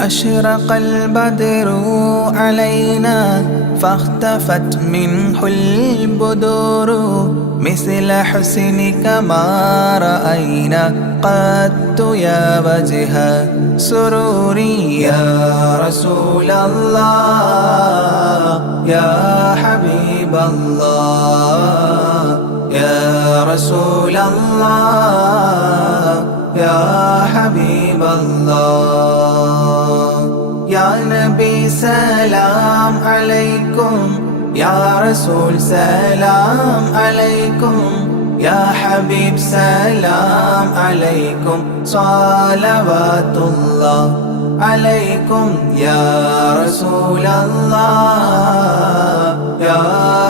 أشرق البدر علينا فاختفت منه البدور مثل حسنك ما رأينا قط يا وجه سروري يا رسول الله يا حبيب الله يا رسول الله يا حبيب الله يا نبي سلام عليكم يا رسول سلام عليكم يا حبيب سلام عليكم صلوات الله عليكم يا رسول الله يا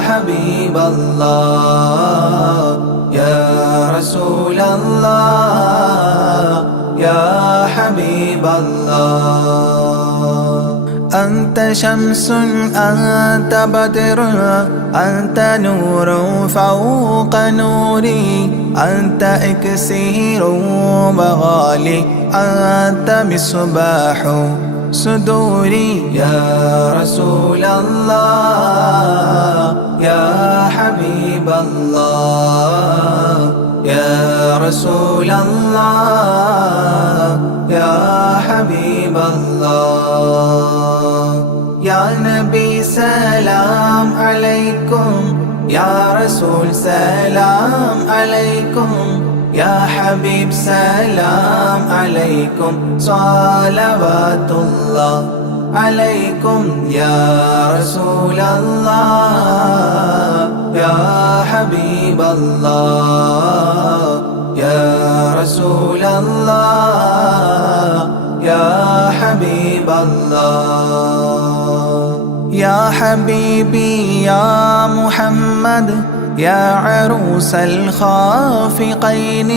حبيب الله يا رسول الله يا حبيب الله أنت شمس أنت بدر أنت نور فوق نوري أنت إكسير وغالي أنت مصباح صدوري يا رسول الله يا حبيب الله يا رسول الله يا حبيب الله يا نبي سلام عليكم يا رسول سلام عليكم يا حبيب سلام عليكم صلوات الله عليكم يا رسول الله يا حبيب الله يا رسول الله يا حبيب الله يا حبيبي يا محمد يا عروس الخافقين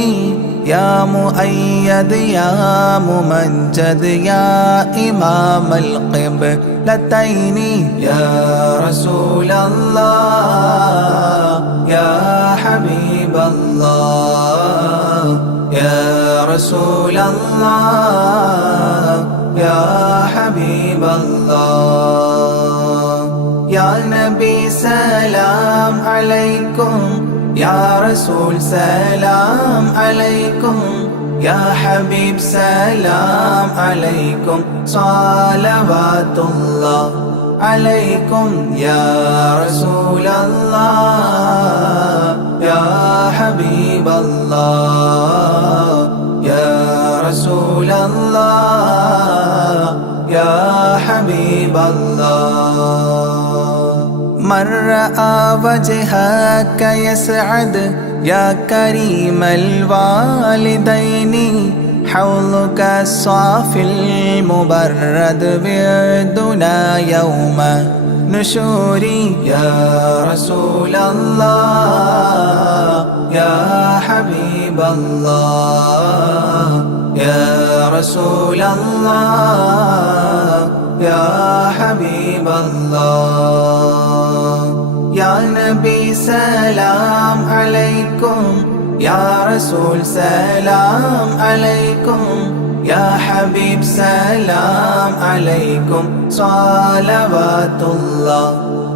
يا مؤيد يا ممجد يا إمام القبلتين يا رسول الله يا حبيب الله يا رسول الله يا حبيب الله يا نبي سلام عليكم يا رسول سلام عليكم يا حبيب سلام عليكم صلوات الله عليكم يا رسول الله يا حبيب الله يا رسول الله يا حبيب الله من رأى وجهك يسعد يا كريم الوالدين حوضك الصافي المبرد بردنا يوم نشوري يا رسول الله يا حبيب الله يا رسول الله يا حبيب الله يا نبي سلام عليكم يا رسول سلام عليكم يا حبيب سلام عليكم صلوات الله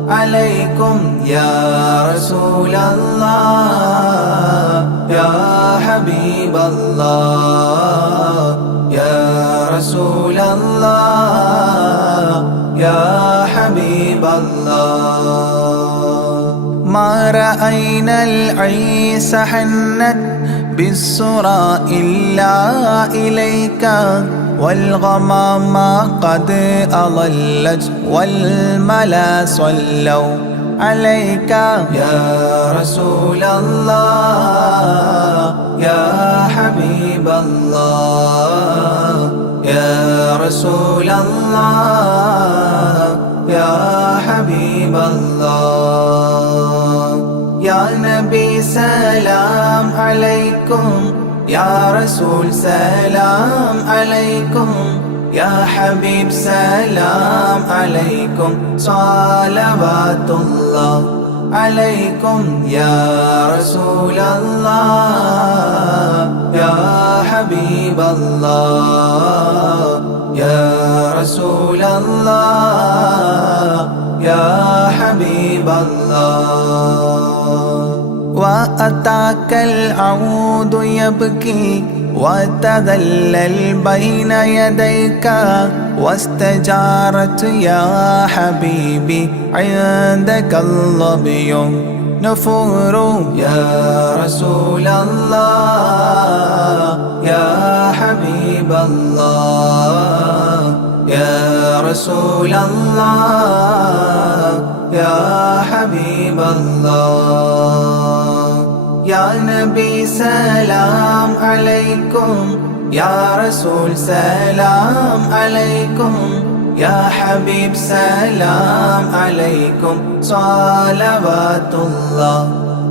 عليكم يا رسول الله يا حبيب الله يا رسول الله يا حبيب الله ما رأينا العيس حنت بالسرى إلا إليك والغمام قد أضلت والملا صلوا عليك يا رسول الله يا حبيب الله يا رسول الله يا حبيب الله يا نبي سلام عليكم يا رسول سلام عليكم يا حبيب سلام عليكم صلوات الله عليكم يا رسول الله يا حبيب الله يا رسول الله يا حبيب الله. وأتاك العود يبكي وتذلل بين يديك واستجارت يا حبيبي عندك الظبي نفور. يا رسول الله يا حبيب الله يا رسول الله يا حبيب الله. يا نبي سلام عليكم، يا رسول سلام عليكم، يا حبيب سلام عليكم، صلوات الله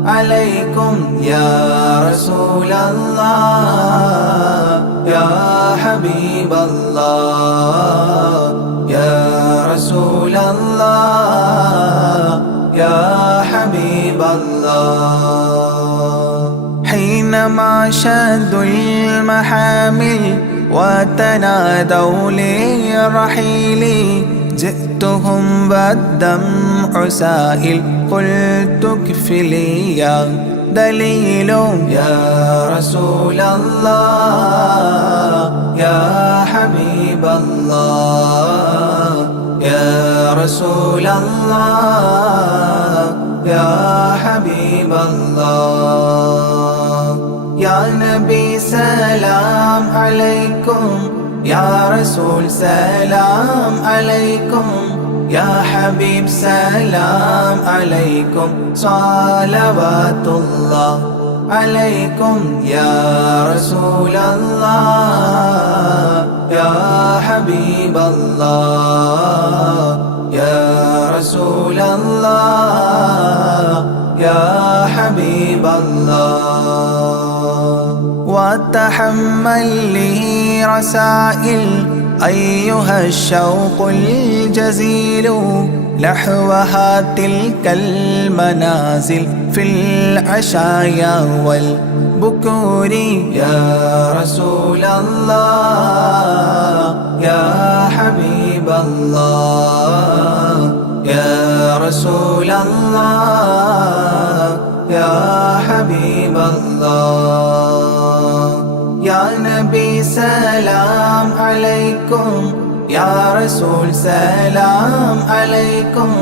عليكم. يا رسول الله يا حبيب الله يا رسول الله يا حبيب الله. حينما شدوا المحامل وتنادوا لرحيلي جئتهم والدمع سائل قلت اكفلي يا دليل. يا رسول الله يا حبيب الله يا رسول الله يا حبيب الله. يا نبي سلام عليكم، يا رسول سلام عليكم، يا حبيب سلام عليكم، صلوات الله عليكم. يا رسول الله يا حبيب الله يا رسول الله يا حبيب الله. وتحمل لي رسائل أيها الشوق الجزيل نحوها تلك المنازل في العشايا والبكور. يا رسول الله يا حبيب الله يا رسول الله يا حبيب الله. يا نبي سلام عليكم، يا رسول سلام عليكم،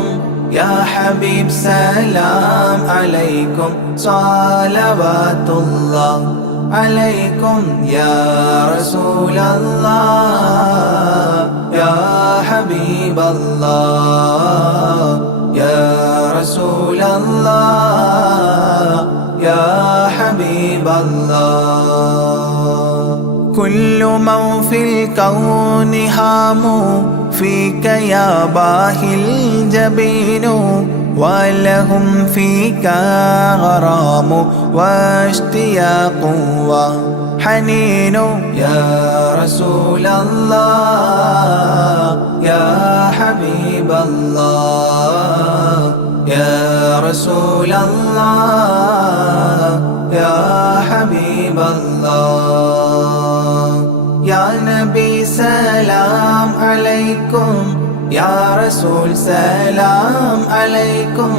يا حبيب سلام عليكم، صلوات الله عليكم. يا رسول الله يا حبيب الله يا رسول الله يا حبيب الله. كل من في الكون هام فيك يا باهي الجبين ولهم فيك غرام واشتياق وحنين. يا رسول الله يا حبيب الله يا رسول الله يا حبيب الله. يا نبي سلام عليكم، يا رسول سلام عليكم،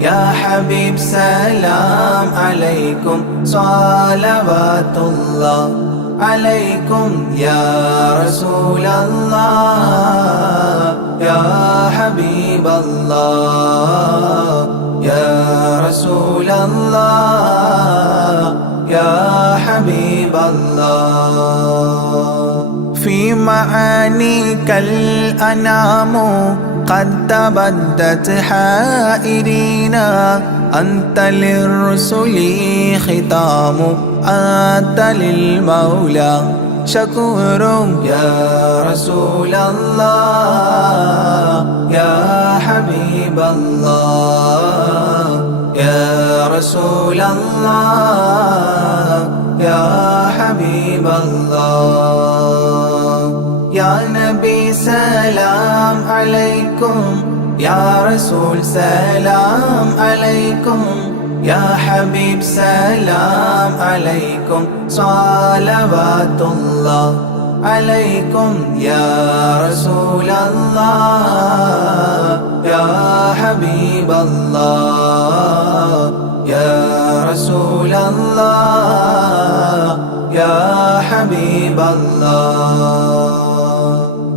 يا حبيب سلام عليكم، صلوات الله عليكم. يا رسول الله يا حبيب الله يا رسول الله يا حبيب الله. في معانيك الأنام قد تبدت حائرين أنت للرسل ختام أنت للمولى شكور. يا رسول الله يا حبيب الله يا رسول الله يا حبيب الله. يا نبي سلام عليكم، يا رسول سلام عليكم، يا حبيب سلام عليكم، صلوات الله عليكم يا رسول الله يا حبيب الله يا رسول الله يا حبيب الله.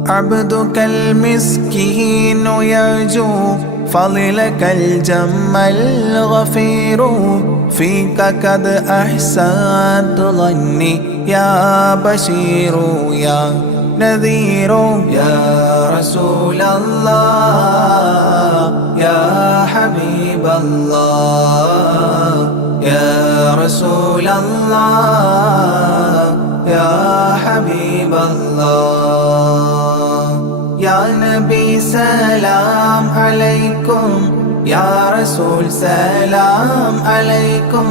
عبدك المسكين يرجو فضلك الجم الغفير فيك قد أحسنت ظني يا بشير يا نذير يا رسول الله يا حبيب الله يا رسول الله يا حبيب الله. يا نبي سلام عليكم يا رسول سلام عليكم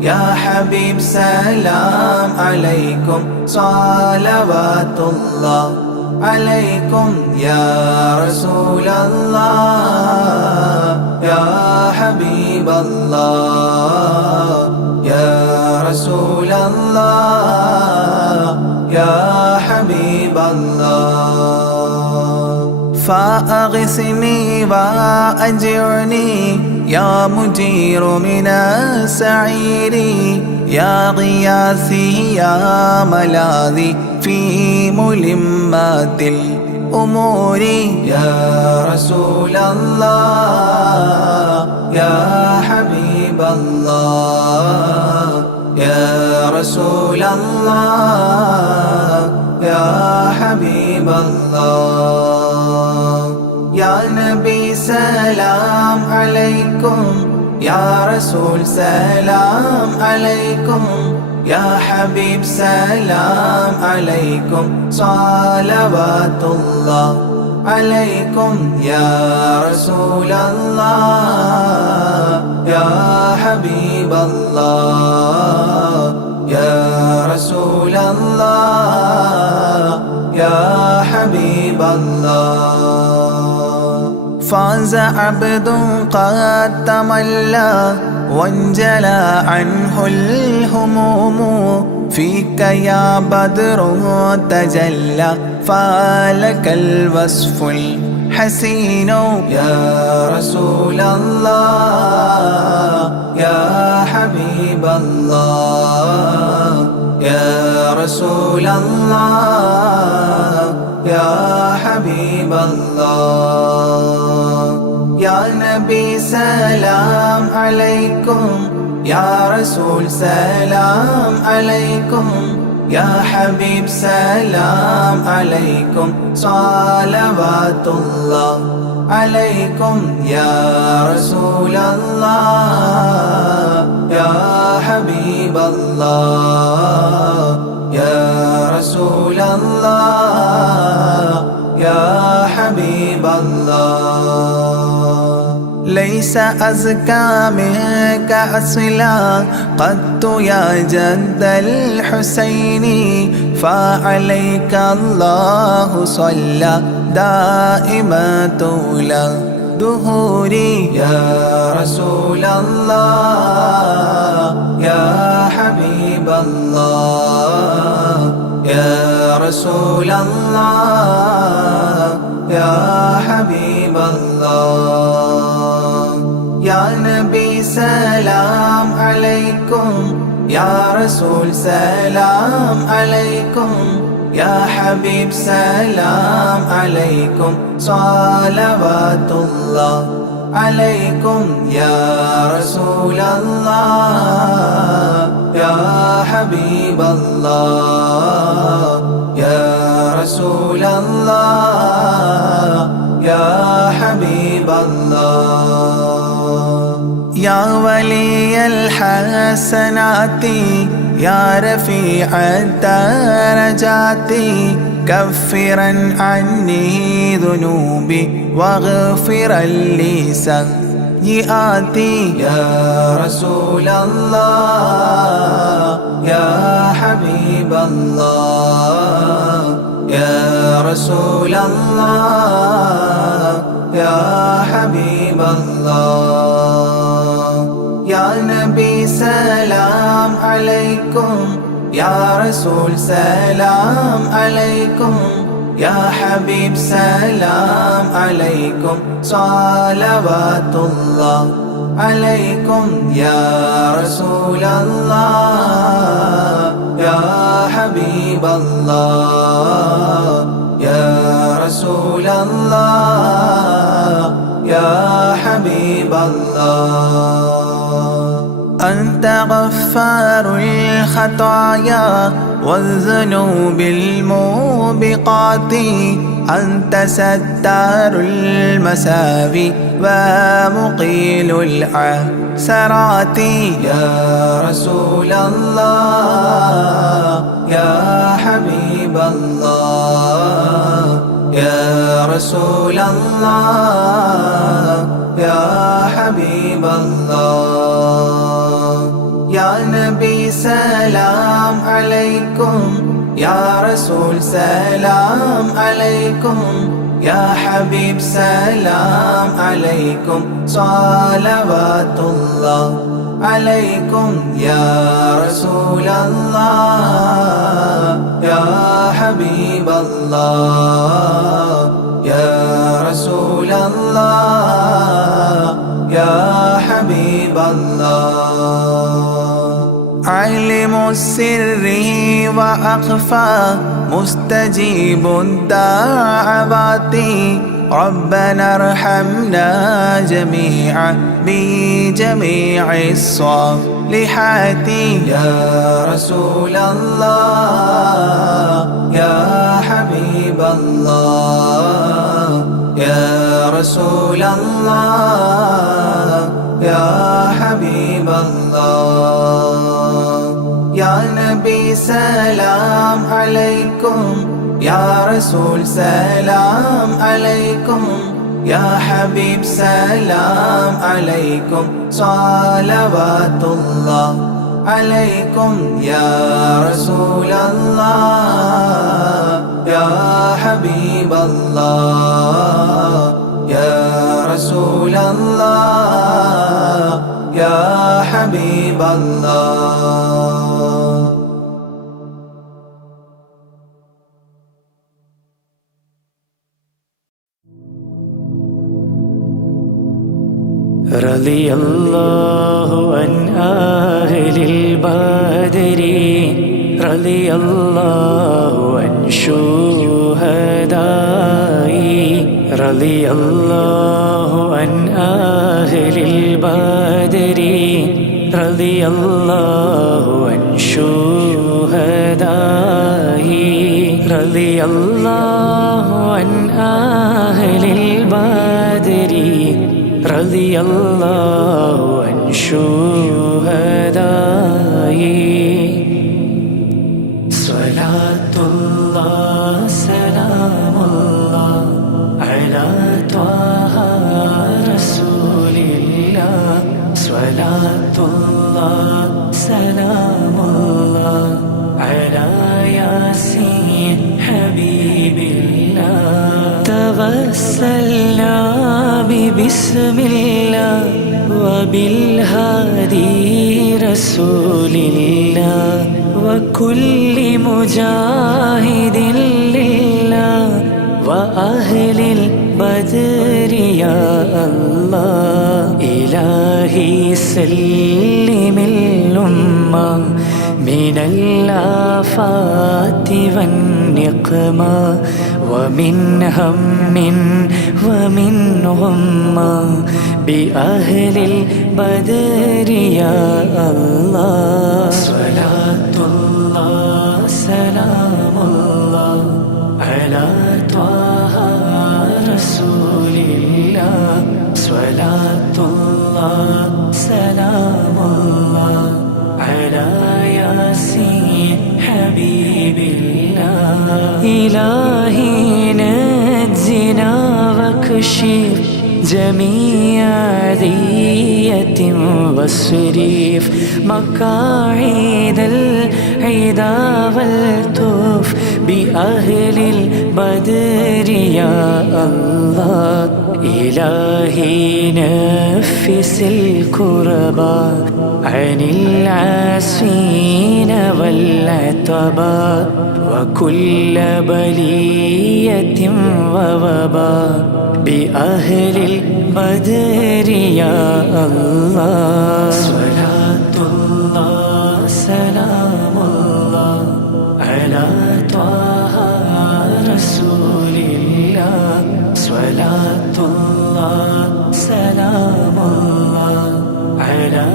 يا حبيب سلام عليكم صلوات الله عليكم يا رسول الله يا حبيب الله يا رسول الله يا حبيب الله. فأغثني وأجرني يا مجير من السعير يا غياثي يا ملاذي في ملمات الأمور يا رسول الله يا حبيب الله يا رسول الله يا حبيب الله. يا نبي سلام عليكم يا رسول سلام عليكم يا حبيب سلام عليكم صلوات الله عليكم يا رسول الله يا حبيب الله يا رسول الله يا حبيب الله. فاز عبد قد تملى وانجلى عنه الهموم فيك يا بدر تجلى فلك الوصف الحسين يا رسول الله يا حبيب الله يا رسول الله يا حبيب الله. يا نبي سلام عليكم يا رسول سلام عليكم يا حبيب سلام عليكم صلوات الله عليكم يا رسول الله يا حبيب الله يا رسول الله يا حبيب الله. ليس أزكى منك أصلا قدت يا جد الحسين فعليك الله صلى دائما طول دهوري يا رسول الله يا حبيب الله يا رسول الله يا حبيب الله. يا نبي سلام عليكم يا رسول سلام عليكم يا حبيب سلام عليكم صلوات الله عليكم يا رسول الله يا حبيب الله يا رسول الله يا حبيب الله. يا ولي الحسنات يا رفيع الدرجات كفرا عني ذنوبي واغفرا لي سيئاتي يا رسول الله يا حبيب الله يا رسول الله يا حبيب الله. يا نبي سلام عليكم يا رسول سلام عليكم يا حبيب سلام عليكم صلوات الله عليكم يا رسول الله يا حبيب الله يا رسول الله يا حبيب الله أنت غفار الخطايا والذنوب الموبقات أنت ستار المساوي ومقيل العثرات يا رسول الله يا حبيب الله يا رسول الله يا حبيب الله يا نبي سلام عليكم يا رسول سلام عليكم يا حبيب سلام عليكم صلوات الله عليكم يا رسول الله يا حبيب الله يا رسول الله يا حبيب الله علم السر وأخفى مستجيب الدعوات ربنا ارحمنا جميعا بجميع الصالحات يا رسول الله يا حبيب الله يا رسول الله يا حبيب الله يا نبي سلام عليكم يا رسول سلام عليكم يا حبيب سلام عليكم صلوات الله عليكم يا رسول الله يا حبيب الله يا رسول الله يا حبيب الله رضي الله عن أهل البدر رضي الله عن شهدائي رضي الله عن أهل البدر رضي الله عن شهدائي رضي الله عن أهل البدر رضي الله عن شهدائي صلاة الله سلام الله على طه رسول الله صلاة الله سلام الله على ياسين حبيب الله توسلنا بسم الله وبالهادي رسول الله وكل مجاهد لله وأهل البدر يا الله إلهي سلم الأمة من الآفات والنقمة ومن هم ومن غمة بأهل البدر يا الله صلاة الله سلام الله على طه رسول الله صلاة الله سلام الله على ياسين حبيب الله إلهي نجنا واكشف جميع ذية واصرف مقاعد العدا والتف بأهل البدر يا الله إلهي نفس الكربا عن العاسين والعتبى وكل بلية ووباء بأهل البدر يا الله صلاة الله سلام الله على طه رسول الله صلاة الله سلام الله على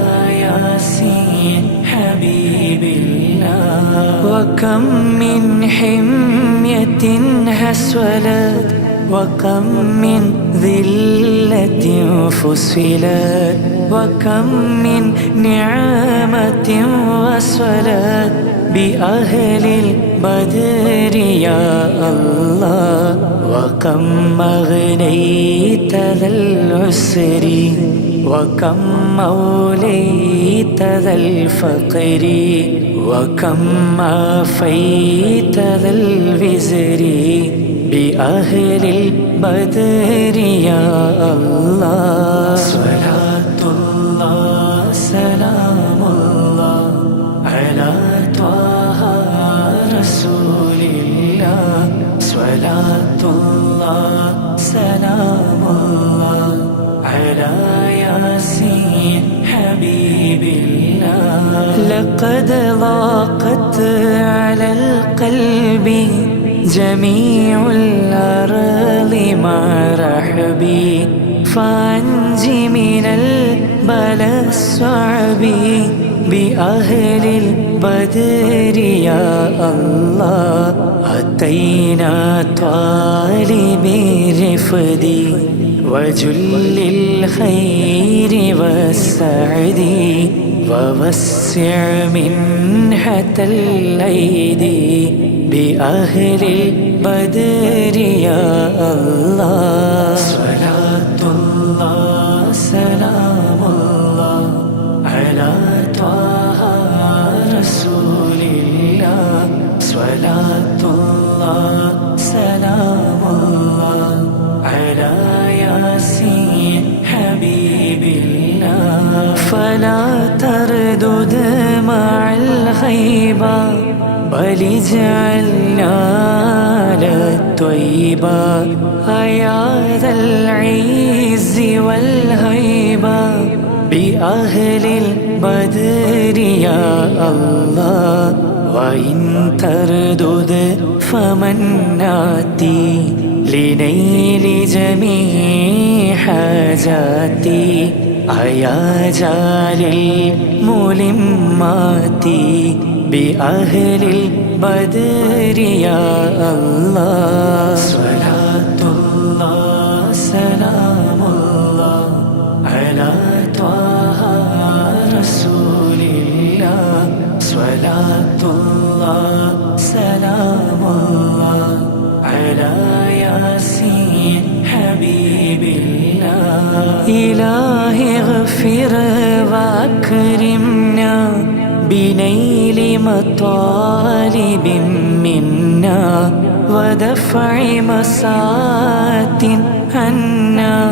ياسين حبيب الله وكم من حمية هسولت وكم من ذلة فصلت وكم من نعمة وصلت بأهل البدر يا الله وكم أغنيت ذا العسر وكم أوليت ذا الفقر وكم عافيت ذا الوزر بأهل البدر يا الله صلاة الله سلام الله على طه رسول الله صلاة الله سلام الله على ياسين حبيب الله لقد ضاقت على القلب جميع الأرض مع رحبي فأنجي من البلاء الصعب بأهل البدر يا الله أتينا طالب رفدي وجل الخير والسعد ووسع منحة الأيدي بأهل البدر يا الله صلاة الله سلام الله على طه رسول الله صلاة الله سلام الله على ياسين حبيب الله فلا تردد مع الخيبة بل اجعلنا للطيبة يا ذا العز والهيبة بأهل البدر يا الله وإن تردد فمن ناتي لنيل جميع حاجاتي يا جال الملمات بأهل البدر يا الله صلاة الله سلام الله على طه رسول الله صلاة الله سلام الله على ياسين حبيب الله إلهي اغفر وأكرمنا بنيل مطالب منا ودفع مسات عنا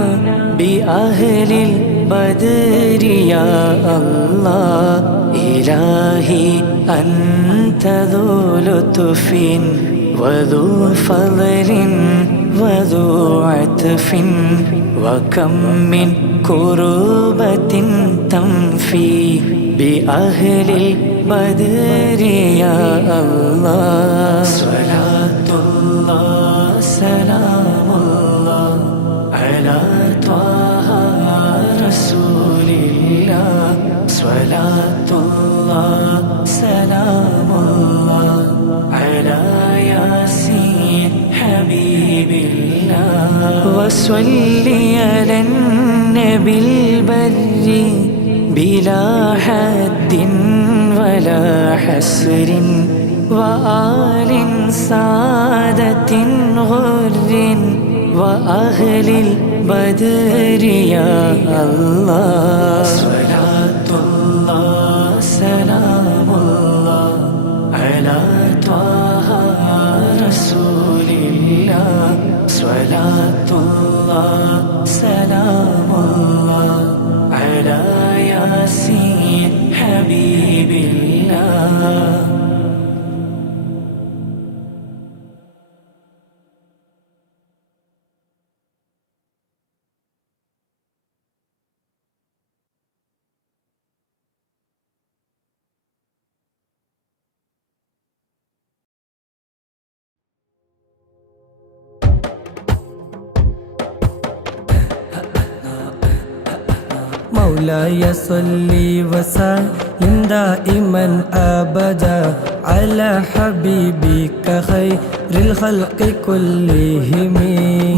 بأهل البدر يا الله إلهي أنت ذو لطف وذو فضل وذو عطف وكم من كربة تنفي بأهل البدر يا الله صلاة الله سلام الله على طه رسول الله صلاة الله سلام الله على ياسين حبيب الله وصلي على النبي البر بلا حد ولا حسر وآل سادة غر وأهل البدر يا الله صلاة الله سلام الله على طه رسول الله صلاة الله سلام الله على ياسين حبيب الله. مولاي صل وسلم دائما أبدا على حبيبك خير الخلق كلهم.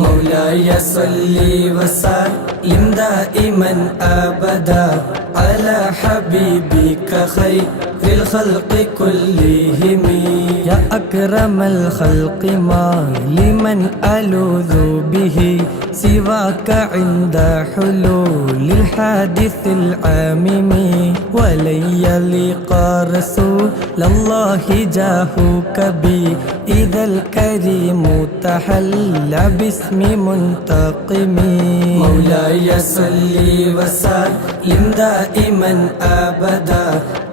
مولاي صل وسلم دائما أبدا على حبيبك خير الخلق كلهم. يا أكرم الخلق ما لمن ألوذ به سواك عند حلول الحادث العامم. ولن يليق رسول الله جاهك بي إذا الكريم تحلى باسم منتقم. مولاي صل وسلم دائما أبدا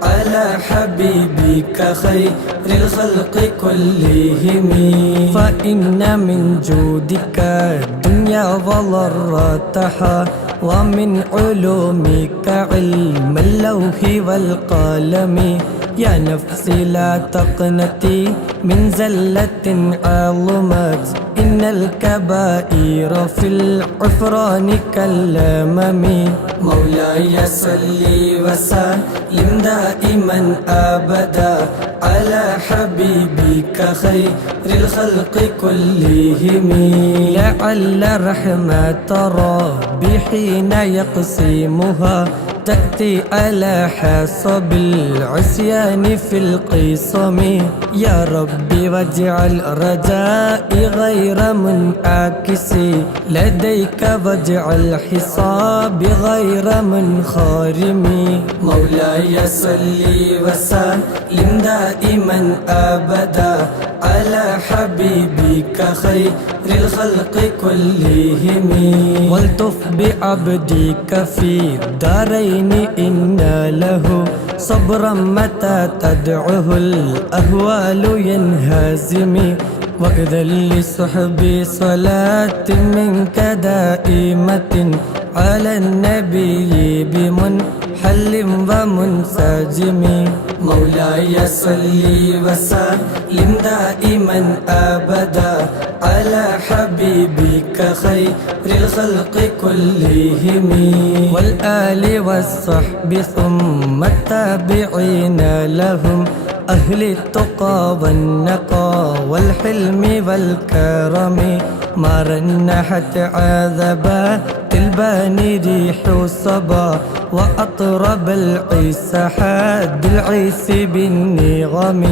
على حبيبك خير الخلق كلهم. فإن من جودك الدنيا وضرتها ومن علومك علم اللوح والقلم. يا نفسي لا تقنطي من زلة عظمت إن الكبائر في العفران كالأمم. مولاي صل وسلم دائما أبدا على حبيبك خير الخلق كلهم. لعل رحمة ربي حين يقسمها تأتي على حسب العصيان في القسم. يا ربي واجعل رجائي غير منعكس لديك واجعل حسابي غير منخرم. مولاي صل وسلم دائما أبدا على حبيبك خير الخلق كلهم. والتف بعبدك في الدارين إن له صبرا متى تدعه الأهوال ينهزم. وإذا لصحبي صلاة منك دائمة على النبي بمنحل ومنسجم. مولاي صل وسلم دائما أبدا على حبيبك خير الخلق كلهم. والآل والصحب ثم التابعين لهم أهل التقى والنقى والحلم والكرم. ما رنحت عذبات البان ريح الصبا وأطرب العيس حاد العيس بالنغم.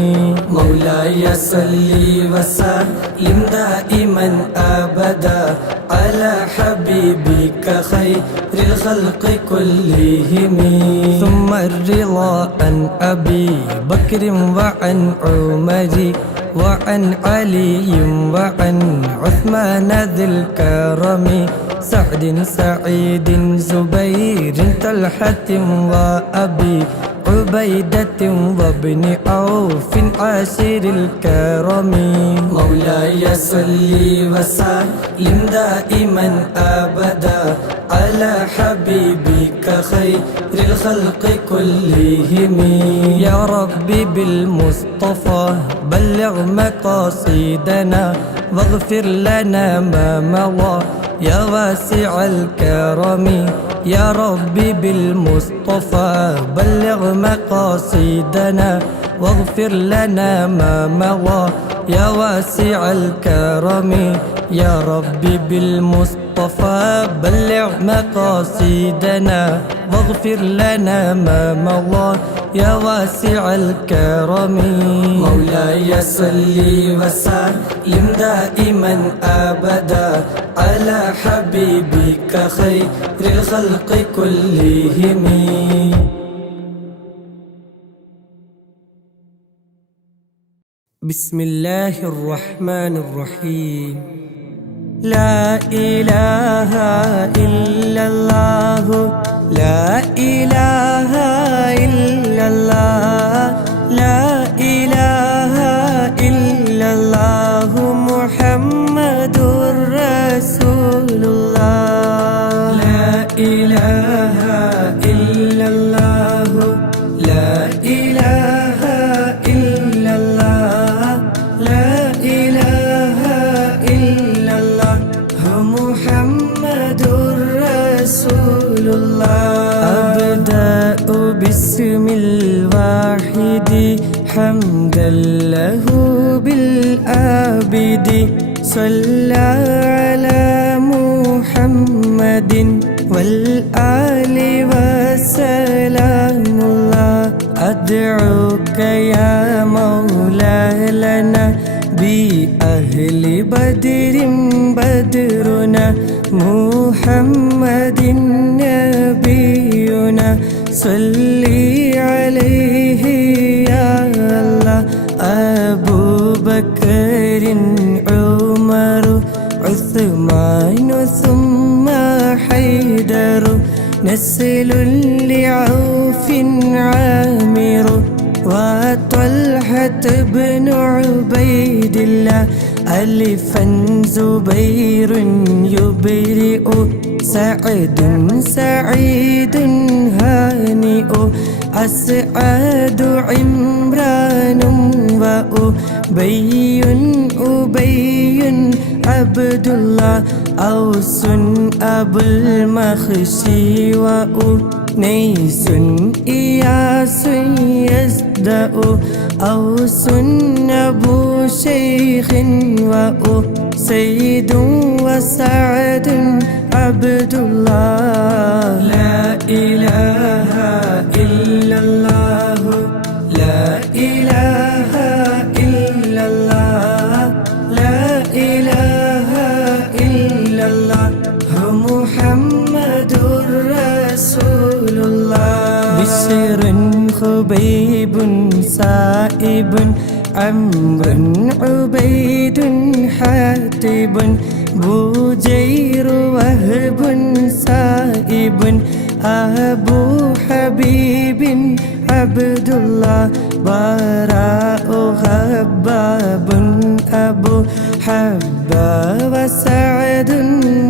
مولاي صل وسلم دائما أبدا على حبيبك خير الخلق كلهم. ثم الرضا عن أبي بكر وعن عمر وعن علي وعن عثمان ذي الكرم. سعد سعيد زبير طلحة وأبي عبيدة وابن عوف عاشر الكرم. مولاي صل وسلم دائما أبدا على حبيبك خير الخلق كلهم. يا ربي بالمصطفى بلغ مقاصدنا واغفر لنا ما مضى يا واسع الكرم. يا ربي بالمصطفى بلغ مقاصدنا واغفر لنا ما مضى يا واسع الكرم. يا ربي بالمصطفى بلغ مقاصدنا واغفر لنا ما مضى يا واسع الكرم. مولاي صل وسلم دائما أبدا على حبيبك خير الخلق كلهم. بسم الله الرحمن الرحيم. لا إله إلا الله لا إله إلا الله لا إله إلا الله محمد رسول الله لا إله إلا الله لا إله إلا الله لا إله إلا الله محمد رسول الله أبدأ باسم الواحد حمدا له بالآبد صلى على محمد والآل وسلام الله أدعوك يا مولا لنا بأهل بدر بدرنا محمد نبينا صلي عليه يا الله أبو بكر عمر عثمان ثم حيدر نسل لعوف عامر وطلحة بن عبيد الله ألفا زبير يبرئ سعد سعيد هانئ أسعد عمران وأبي أبي عبد الله أوس أبو المخشي وأنيس إياس يزدأ أوس أبو شيخ وأسيد وسعد عبد الله لا إله إلا الله لا إله إلا الله لا إله إلا الله محمد رسول الله بشر خبيب سائب عمرو عبيد حاتب بوجير وهب سائب أبو حبيب عبد الله براء خباب أبو حبا وسعد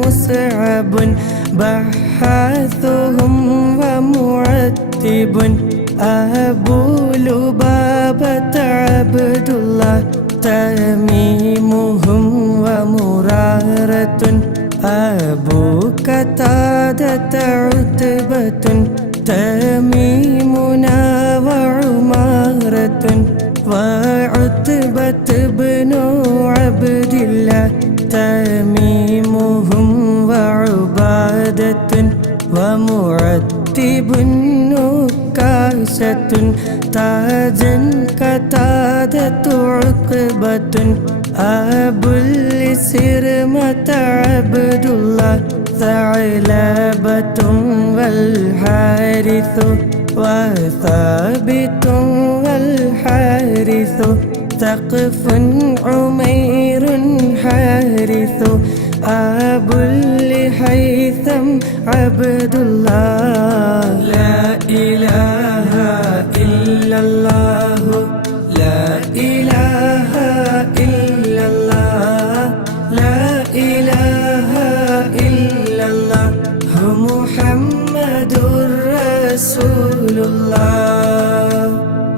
مصعب بحاثهم ومعتب أبو لبابة عبد الله تميمهم ومرارة أبو قتادة عتبة تميمنا وعمارة وعتبة بن عبد الله تميمهم وعبادة ومعتب نكاشة تاجا قتادة عقبة أبو السرمة عبد الله ثعلبة والحارث وثابت والحارث ثقف عمير حارث أبو الهيثم عبد الله لا إله إلا الله لا إله إلا الله لا إله إلا الله محمد رسول الله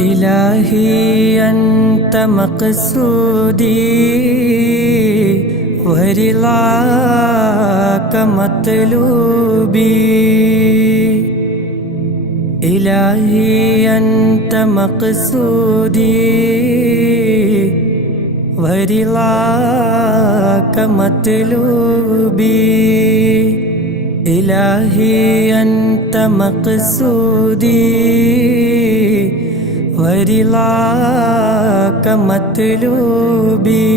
إلهي أنت مقصودي ورضاك مطلوبي إلهي أنت مقصودي ورضاك مطلوبي إلهي أنت مقصودي ورضاك مطلوبي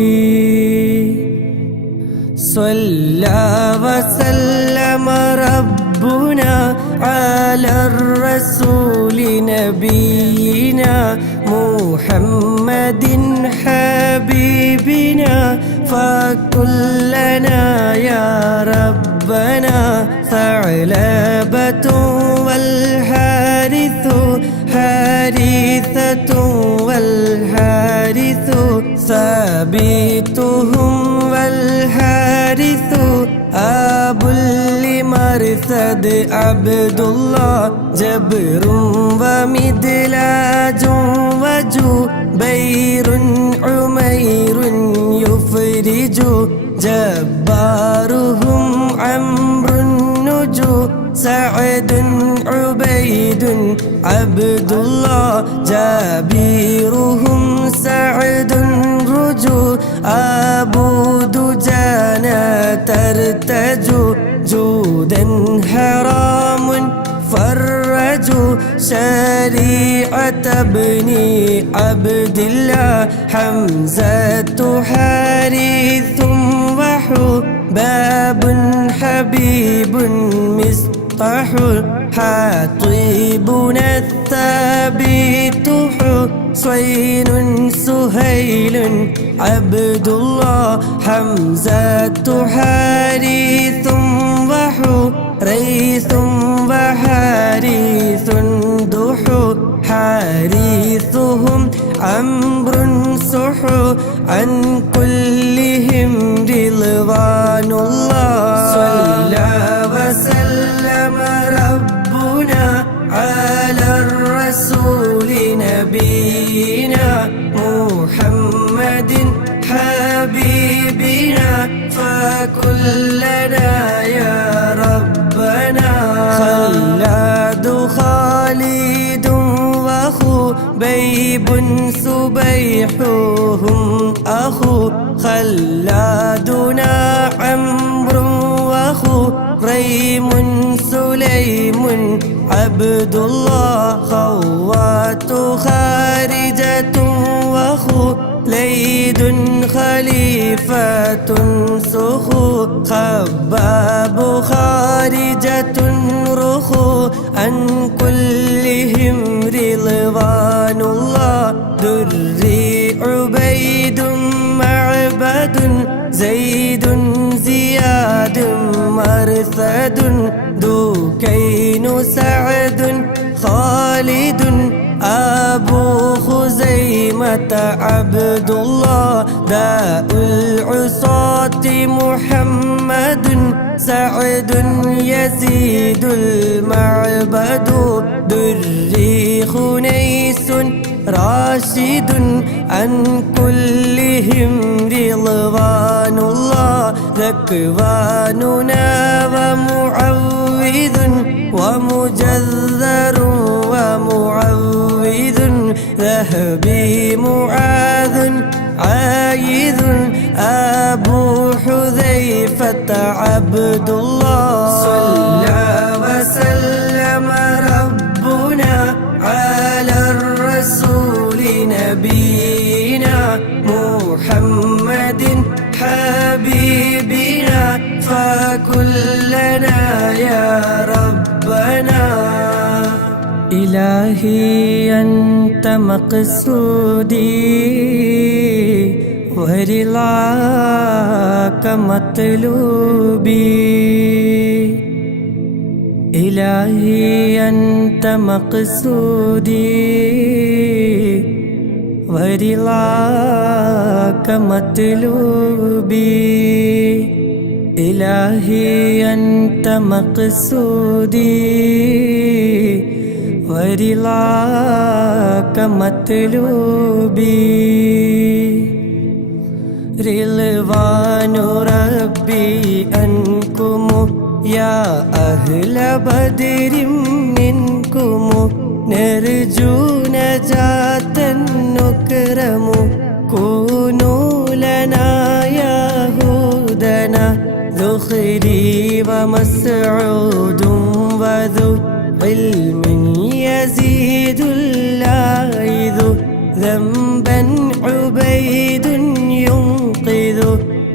صلى وسلم ربنا على الرسول نبينا محمد حبيبنا فكلنا يا ربنا ثعلبة ثابتهم والحارث أبو لمرثد عبد الله جبر ومدلاج وجبير عمير يفرج جبارهم عمرو النجو سعد عبيد عبد الله جابيرهم سعد رجو أبو دجانة ترتجو جودا حرام فرجوا شريعة ابن عبد الله حمزة حارث وحباب حبيب مصطح حاطبنا الثابت حسين سهيل عبد الله حمزة حارث وحريث وحارث دحو حارثهم عمرو سحو عن كلهم رضوان الله صلى وسلم ربنا على الرسول نبينا محمد حبيبنا فكلنا يا ربنا خلاد خالد وخبيب سبيحهم أخو خلادنا عمرو وخريم سليم عبد الله خوات خارجة وخليد خليفة سخو خباب خارجة رخو عن كلهم رضوان الله دري عبيد معبد زيد زياد مرثد دوكين سعد خالد أبو خزيمة عبد الله داء العصاة محمد سعد يزيد المعبد دري خنيس راشد عن كلهم رضوان الله ذكواننا ومعوذ ومجذر ومعوذ ذهبي معاذ عايذ أبو حذيفة عبد الله صلى وسلم ربنا على الرسول نبينا محمد حبيبنا فكلنا يا ربنا إلهي أنت مقصودي ورضاك مطلوبي إلهي أنت مقصودي ورضاك مطلوبي إلهي أنت مقصودي ورضاك مطلوبي رضوان ربي أنكم يا أهل بدر منكم نرجو نجاة نكرم كونوا لنا يهودنا ذخري ومسعود وذو علم يزيد اللاعذ ذنبا عبيد ينقذ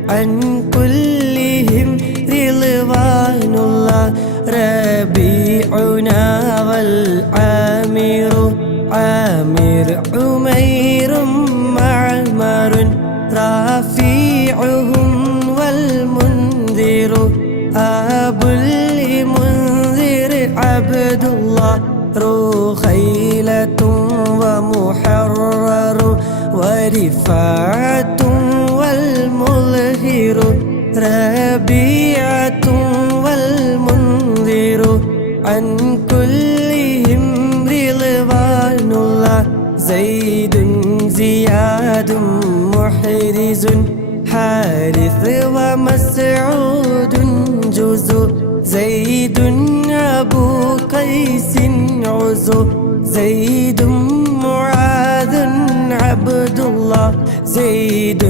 عن كلهم رضوان الله ربيعنا والعامر عامر عمير معمر رافيعهم والمنذر أبو المنذر عبد الله رخيلة ومحرر ورفاعة ربيعة والمنذر عن كلهم رضوان الله زيد زياد محرز حارث ومسعود جزء زيد أبو قيس عزو زيد معاذ عبد الله زيد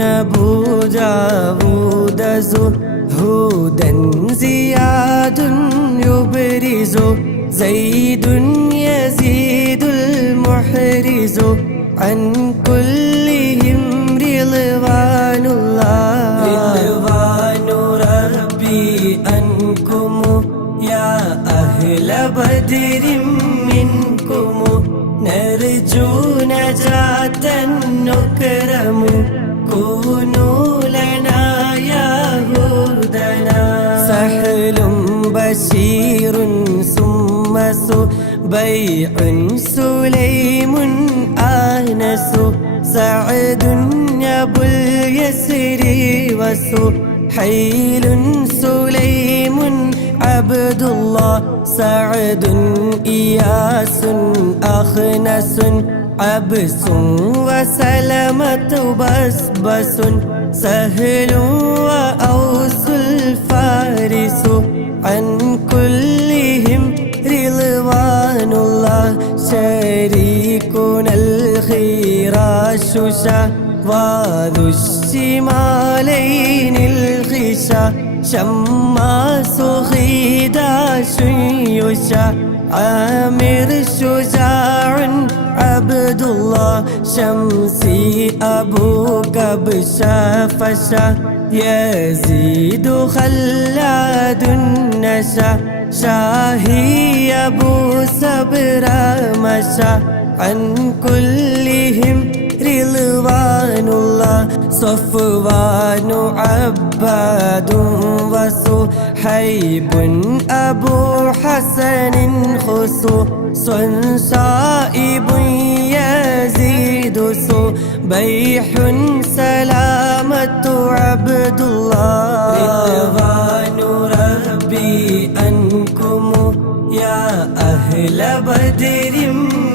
أبو داود زهودا زياد يبرز زيد يزيد المحرز عن كلهم رضوان الله رضوان ربي عنكم يا أهل بدر منكم نرجو نجاة نكرم كونوا لنا يا هدنا سهل بشير ثم بيع سليم آنس سعد أبو اليسر وسحيل سليم عبد الله سعد إياس أخنس عبس وسلمة بسبس سهل وأوس الفارس عن كلهم رضوان الله شريكنا الخراش وذو الشمالين الخشا شماس خداش يشا عامر شجاع عبد الله شمسي أبو كبشا فشا يزيد خلاد النشا شاهي أبو سبر مشى عن كلهم رضوان الله صفوان عباد وصهيب أبو حسن خسو صائب يزيد بيح سلامة عبد الله رضوان ربي عنكم يا أهل بدر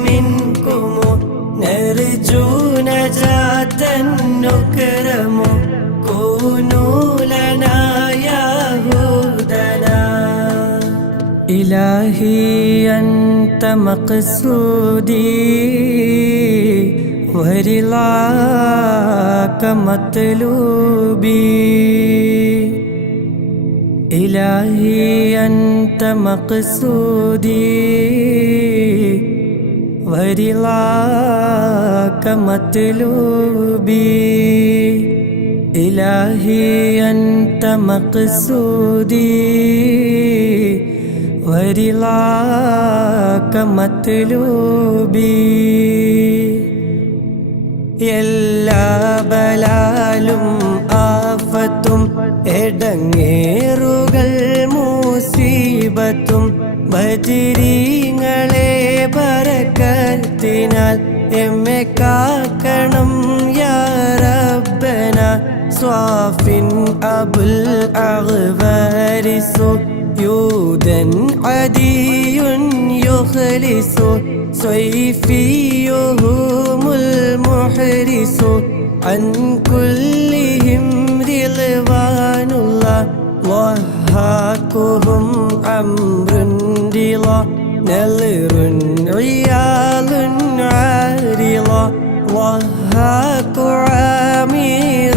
منكم نرجو نجاة نكرم كونوا لنا يا هدنا إلهي أنت مقصودي ورضاك مطلوبي إلهي أنت مقصودي ورضاك مطلوبي إلهي أنت مقصودي ورضاك مطلوبي എല്ലാ ബലാലും ആഫത്തും എടങ്ങേറുകൾ മുസീബത്തും ബദരീങ്ങളെ ബറക്കത്തിനാൽ എമ്മെ കാക്കണം യാ റബ്ബന സ്വാഫിൻ അബുൽ അഗ്വാരിസു യൂദൻ അദിയുൻ യുഖ്ലിസു صيفيهم المحرس عن كلهم رضوان الله ضحاكهم عمر رضا نذر عيال عارضة ضحاك عامر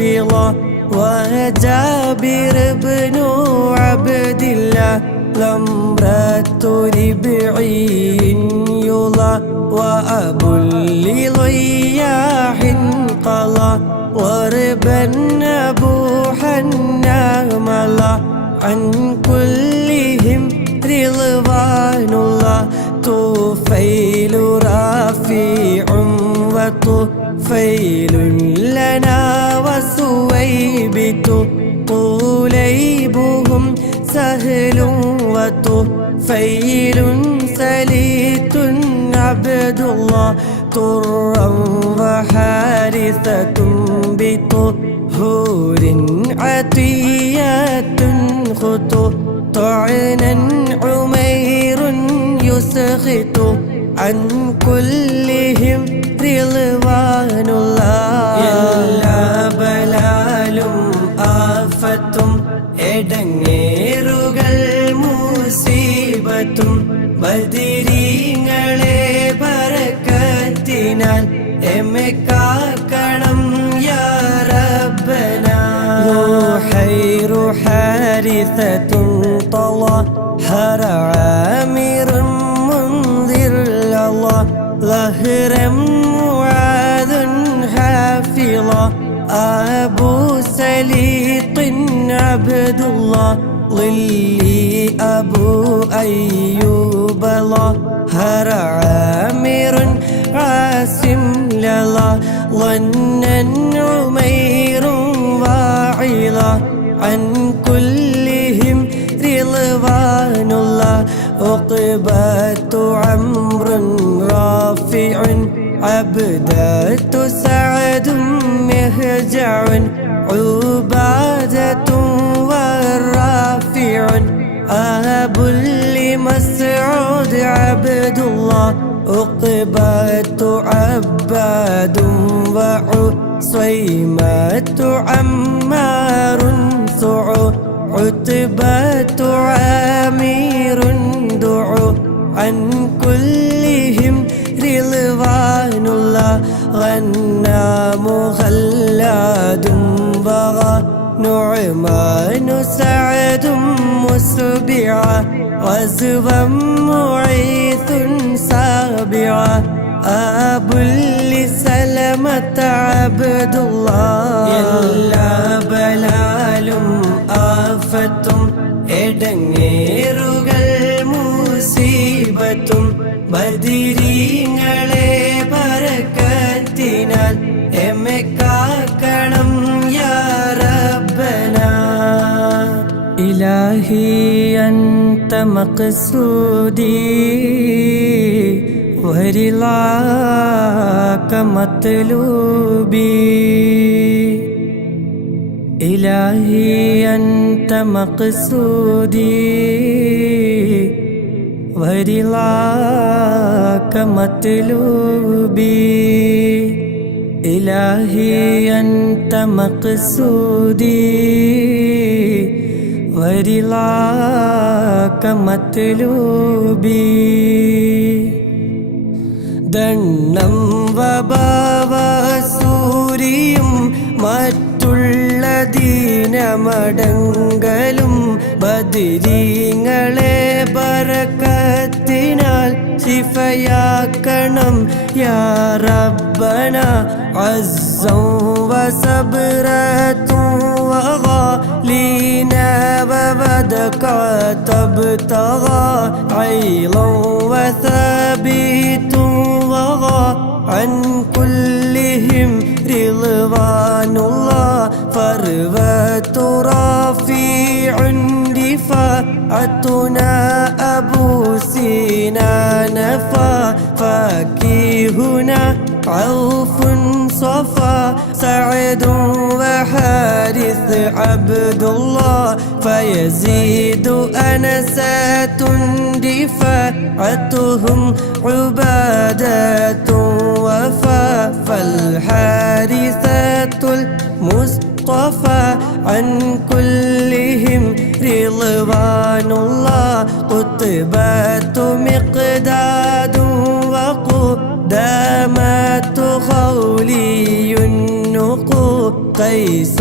رضا وجابر بن عبد الله لمرة ربعي يضى وأبو لضياح قضى وربا أبوحا ناملا عن كلهم رضوان الله طفيل رافع وطفيل لنا وسويبت طوليبهم سهل وطفيل سليت عبد الله طرا وحارثة بطه هور عطية خطو طعنا عمير يسخط عن كلهم رضوان الله എല്ലാ ബലാലും ആഫത്തും എടങ്ങേറുകൾ മുസീബത്തും ബദരീങ്ങളെ ബറക്കത്തിനാൽ എമ്മെ കാക്കണം യാ റബ്ബന روحير حارثة طلحر عامر منذر الله ظهرا معاذ حافظا أبو سليط عبد الله ظلي أبو أيوب ظهر عامر عاصم لله ظنا عمير واعظا عن كلهم رضوان الله عقبة عمرو رافع عبدة سعد مهجع عبادة والرافع أبو لمسعود عبد الله عقبة عباد وعصيمة عمار سعو عتبة عامر دعو عن كلهم رضوان الله غنام خلاد بغى نعمان سعد مسبعا غزوا معيث سابعا أبو لسلمة عبد الله എല്ലാ ബലാലും ആഫത്തും എടങ്ങേറുകൾ മുസീബത്തും ബദരീങ്ങളെ ബറക്കത്തിനാൽ എമ്മെ കാക്കണം യാ റബ്ബന ഇലാഹി അൻത മഖ്സൂദി ورضاك مطلوبي إلهي أنت مقصودي ورضاك مطلوبي إلهي أنت مقصودي ورضاك مطلوبي ദണ്ണം വബാവസൂരിയും മറ്റുള്ള ദീനമടങ്കലും ബദരീങ്ങളെ ബറക്കത്തിനാൽ ശിഫയാക്കണം യാ റബ്ബന അസ്സൗ വസബ്റത്തും വഗാലീന വബദക തബ്തഗാ ഐളൻ വസബീതും عن كلهم رضوان الله فروة رافع دفاعتنا أبو سنان فاكهنا عوف صفا سعد وحارث عبد الله فيزيد أنسات دفاعتهم عبادة وفا فالحارثة المصطفى عن كلهم رضوان الله قطبات مقداد وقدامات خولي النقو قيس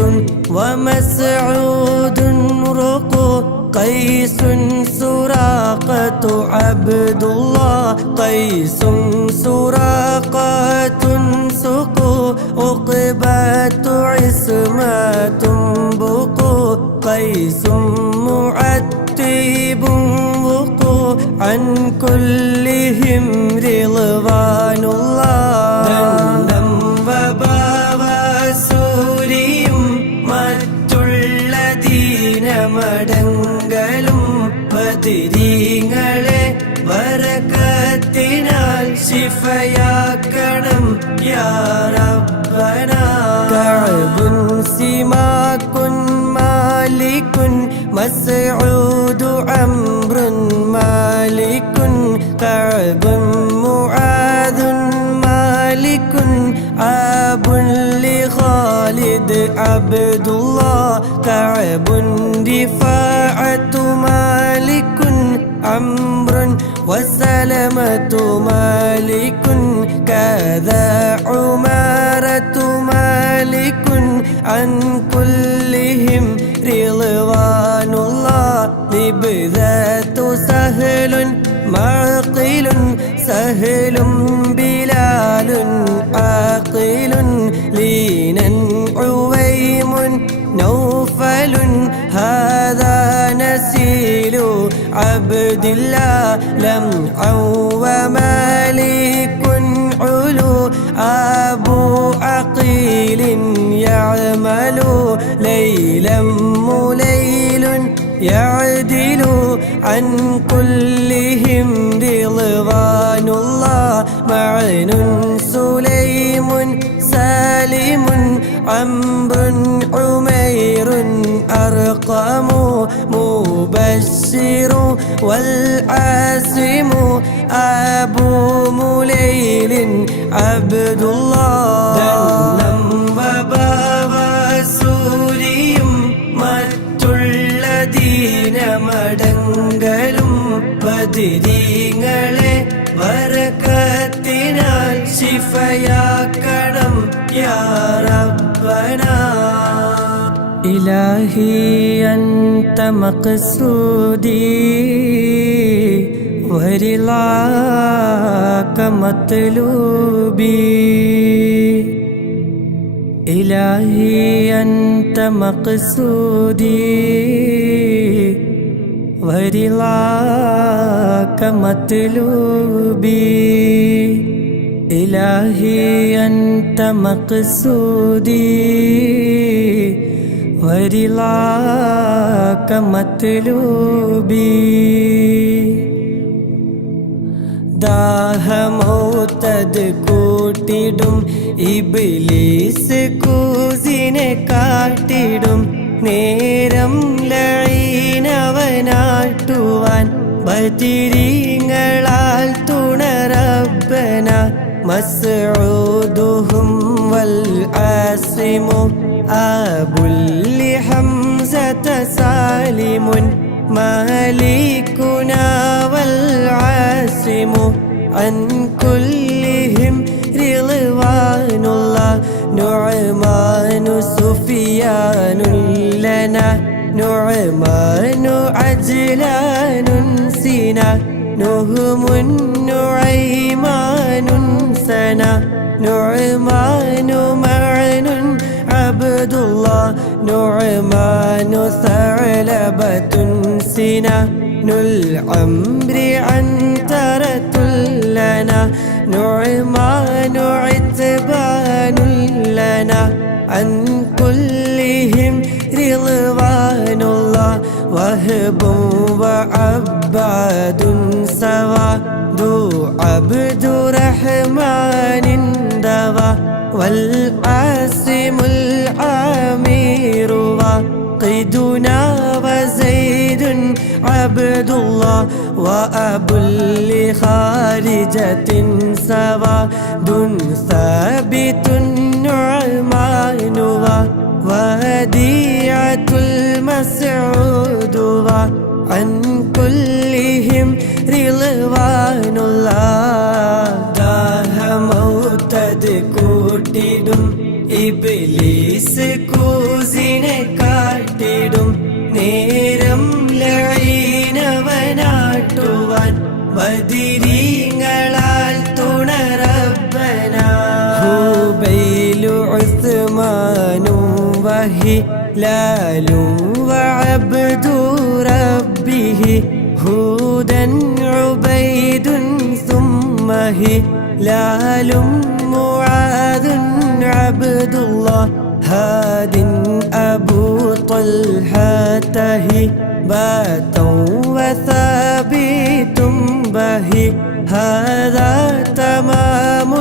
ومسعود رقو قيس سراقة عبد الله قيس سراقة سقو عقبة عصمة بقو قيس معتب وقو عن كلهم رضوان الله ദണ്ഡം വബാവസൂരിയും മറ്റുള്ള ദീനമടങ്കലും ബദരീങ്ങളെ ബറക്കത്തിനാൽ ശിഫയാക്കണം യാ റബ്ബന കഅബുൻ സിമ سماك مالك مسعود عمرو مالك كعب معاذ مالك أب لخالد عبد الله كعب رفاعة مالك عمرو وسلمة مالك كذا عمارة مالك عن كلهم رضوان الله لبذات سهل معقل سهل بلال عاقل لينا عويم نوفل هذا نسيل عبد الله لمعا ومالك علو أبو عقيل يعمل ليلا مليل يعدل عن كلهم رضوان الله معن سليم سالم عمرو عمير أرقم مبشر والعاصم أبو مليل عبد الله ധന്നം വബാവസൂരിയും മറ്റുള്ള ദീനമടങ്കലും ബദരീങ്ങളെ ബറകത്തിനാൽ ശിഫയാക്കണം യാ റബ്ബനാ ഇലാഹി അൻത മഖ്സൂദി വരിളാക മത്ലൂബി ഇലാഹി അൻത മഖ്സൂദി വരിളാക മത്ലൂബി ഇലാഹി അൻത മഖ്സൂദി വരിളാക മത്ലൂബി ദാഹമൗതത് കൂട്ടിടും ഇബ്ലീസ് കൂസിനെ കാട്ടിടും നേരം ലഈനവനാട്ടുവാൻ ബദരീങ്ങളാൽ തുണറബ്ബന مسعودهم والعاصم أبو لحمزة سالم مالكنا والعاصم عن كلهم رضوان الله نعمان سفيان لنا نعمان عجلان سنا نهم نعيمان سنا نعمان معن عبد الله نعمان ثعلبة سنا العمر عنترة لنا نعمان عتبان لنا عن كلهم رضوان الله وهب وعباد سوا ذو عبد رحمن دوا والعاصم العامر وقيدنا وزيد عبد الله وأبو لخارجة سوا دون ثابت نعمان وديعة المسعود عن كلهم رضوان الله ദാഹമൗതത് കൂട്ടിടും ഇബ്ലീസ് കൂസിനെ കാട്ടിടും നേരം ലഈനവനാട്ടുവാൻ ബദരീങ്ങളാൽ തുണറബ്ബന ഹുബൈലു ഉസ്മാനും വഹിലാലും വഅബ്ദു റബ്ബിഹി ഹൂദൻ ഉബൈദുൻ ثم هلال معاذ عبد الله هاد أبو طلحة هبات وثابت به هذا تمام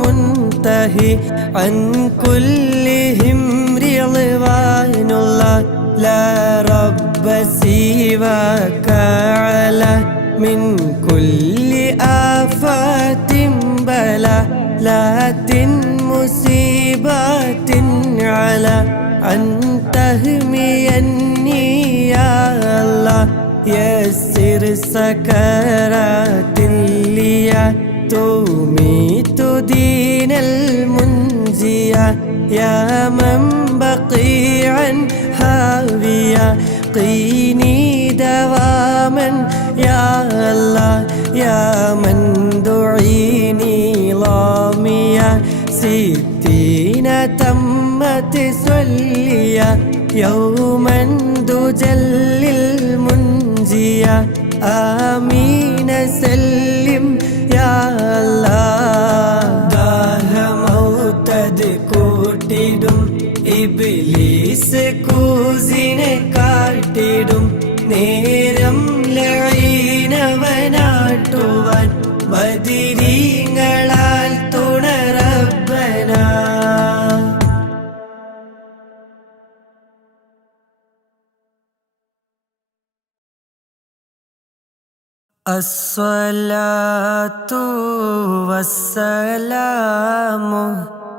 منتهى منتهي عن كلهم رضوان الله لا رب سواك على من كل آفات بلاءات مصيبات على أن تهميني يا الله يسر سكرات لي تميت دين المنزية يا من بقيعا هاوية قيني دواما يا الله يا من دعيني ضامية 60 تمت سلية يوما دجل المنجية آمين سلم يا الله ദാഹമൗതത് കൂട്ടിടും ഇബ്ലീസ് കൂസിനെ കാട്ടിടും നേരം ലഈനവനാട്ടുവാൻ ബദിരീങ്ങളാൽ തുണറബ്ബന الصلاة والسلام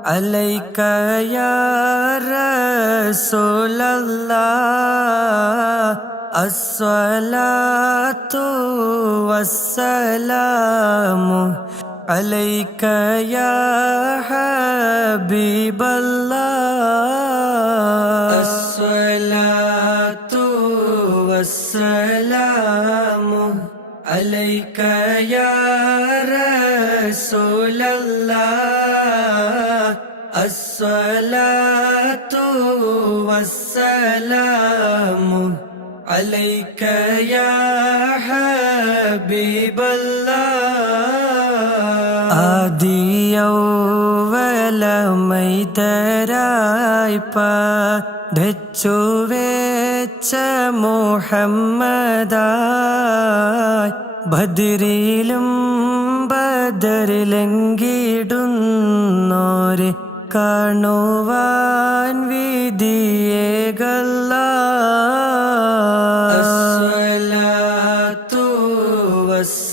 عليك يا رسول الله الصلاة والسلام عليك يا حبيب الله الصلاة والسلام عليك يا رسول الله الصلاة والسلام عليك يا حبيب الله ആദിയൗവലമൈതരായി പഠിച്ചു വെച്ച മുഹമ്മദായി ബദരിലും ബദറിലെങ്കിടുന്നോരെ കാണുവാൻ വിധിയേകല്ല അസ്സലാത്തു വസ്സലാമു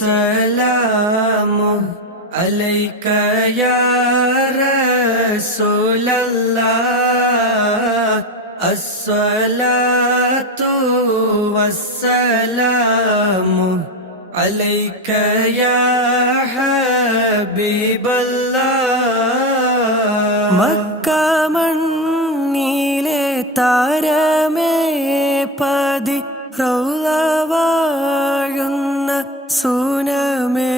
അലൈക യാ റസൂലല്ലാഹ് അസ്സലാത്തു വസ്സലാമു عليك يا حبيب الله മക്ക മണ്ണിലെ താരമേ പതി റൗള വാഴുന്ന സൂനമേ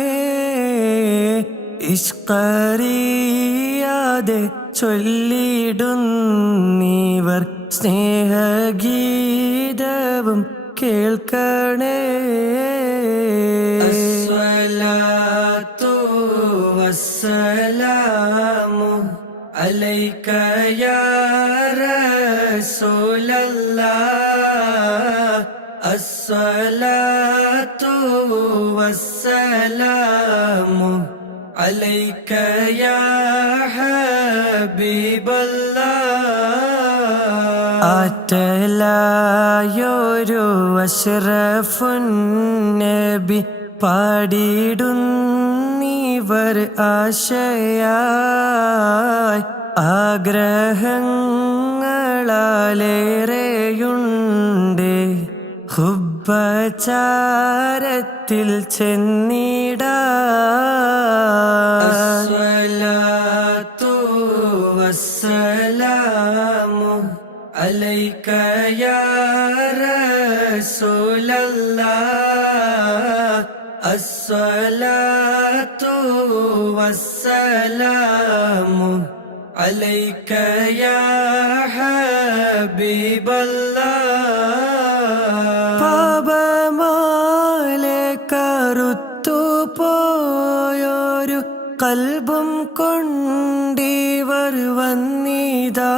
ഇഷ്കറിയാതെ ചൊല്ലിടുന്നീവർ സ്നേഹഗീതവും കേൾക്കണേ അസ്സലാത്തു വസ്സലാമു അലൈക യാ റസൂലല്ലാഹ് അസ്സലാത്തു വസ്സലാമു അലൈക യാ ഹബീബല്ലാഹ് ആറ്റലായൊരു അഷ്റഫുൻ നബി പാടിടുന്നീവർ ആശയായി ആഗ്രഹങ്ങളാലേറെയുണ്ട് ഹുബ്ബചാരത്തിൽ ചെന്നിടാൻ അസ്സലാത്തു വസ്സലാമു അലൈക യാ റസൂലല്ലാഹ് അസ്സലാത്തു വസ്സലാമു അലൈക യാ ഹബീബല്ലാഹ് പാപമാലെ കറുത്തു പോയൊരു കൽബും കൊണ്ടിവർ വന്നിതാ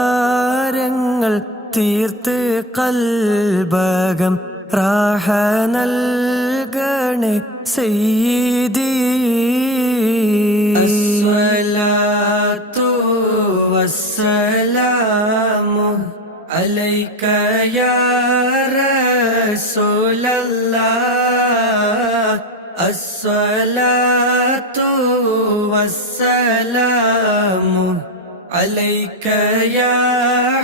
പാപഭാരങ്ങൾ തീർത്ത് കൽബകം റാഹ നൽകണേ سيدي الصلاة والسلام عليك يا رسول الله الصلاة والسلام عليك يا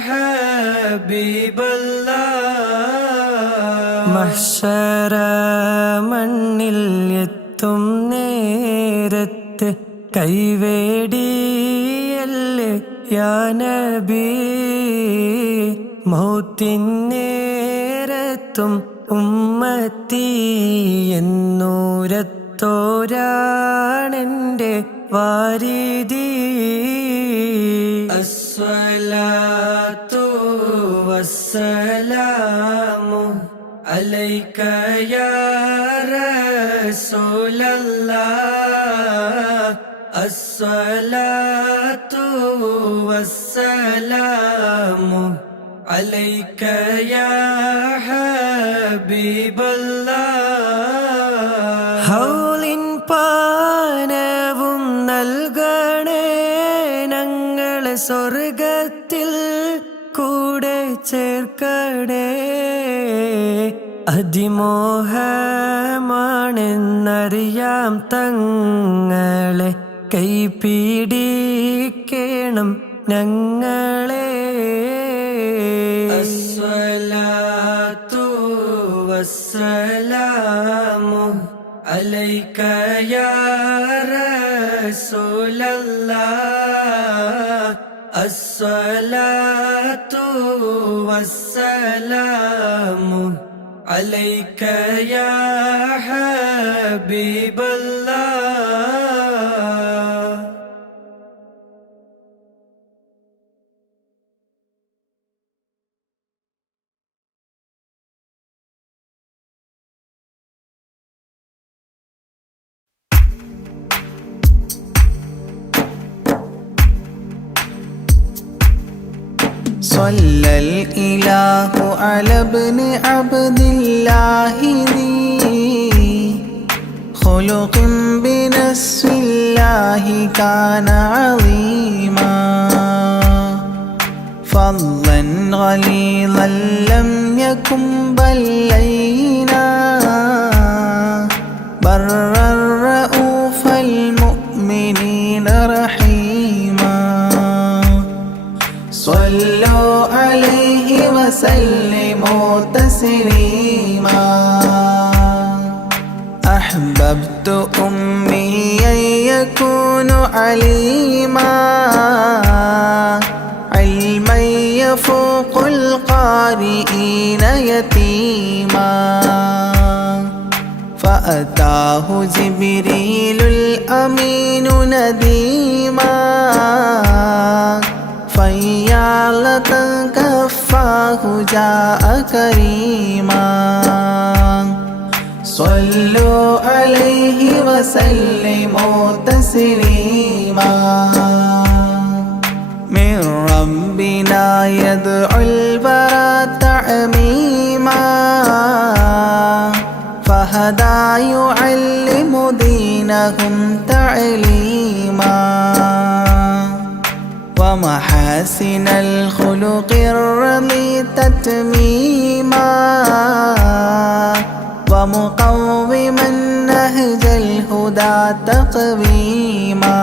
حبيب الله മഹ്ശറ മണ്ണിൽ എത്തും നേരത്ത് കൈവേടിയല്ലേ യാ നബി മൗത്തിന്നേരത്തും ഉമ്മത്തി എന്നൂരത്തോരാണെൻ്റെ വാരിദി الصلاة والسلام عليك يا رسول الله الصلاة والسلام عليك يا حبيب الله ഹൗലിൻ പാനവും നൽകണേ ഞങ്ങളെ സ്വർഗത്തിൽ കൂടെ ചേർക്കണേ അതിമോഹമാണെന്നറിയാം തങ്ങളെ കൈപിടിക്കണം ഞങ്ങളെ الصلاة والسلام عليك يا رسول الله الصلاة والسلام عليك يا حبيب الله صلى الإله على ابن عبد الله ذي خلق بنص الله كان عظيما فضلا غليظا لم يكن بل لينا برا رؤوف المؤمنين رحيما صلوا عليه وسلموا تسليما أحببت أمي أن يكون عليما علما يفوق القارئين يتيما فأتاه جبريل الأمين نديما فيالة كفاه جاء كريما صلوا عليه وسلموا تسليما من ربنا يدعو البراء تعميما فهدى يعلم دينهم تعليما ومحاسن الخلق الرضي تتميما ومقوما نهج الهدى تقويما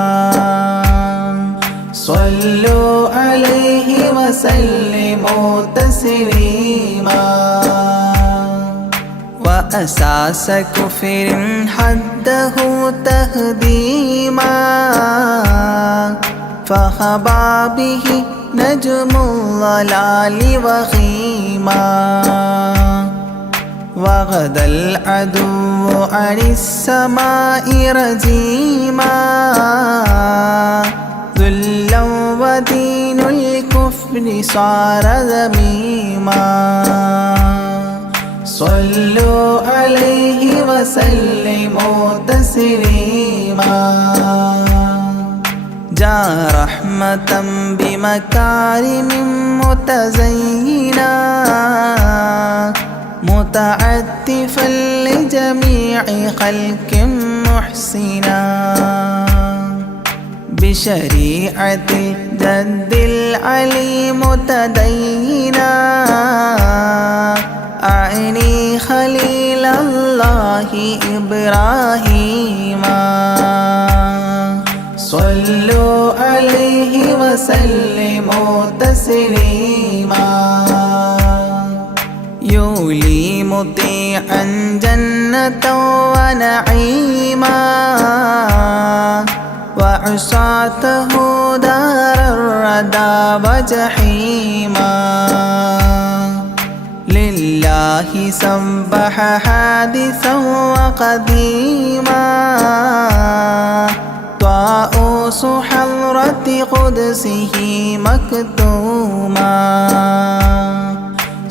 صلوا عليه وسلموا تسليما وأساس كفر حده تهديما فخبى به نجم الضلال وخيما وغدا العدو عن السماء رجيما ذلا ودين الكفر صار ذميما صلوا عليه وسلموا تسليما جاء رحمة بمكارم متزينا متعتفا لجميع خلق محسنا بشريعة الجد العلي متدينا أعني خليل الله إبراهيم صلوا عليه وسلموا تسليما يولي مطيعا جنة ونعيما وعصاته دار الردى وجحيما لله سبح حادثا وقديما طاؤوس حضرة قدسه مكتوما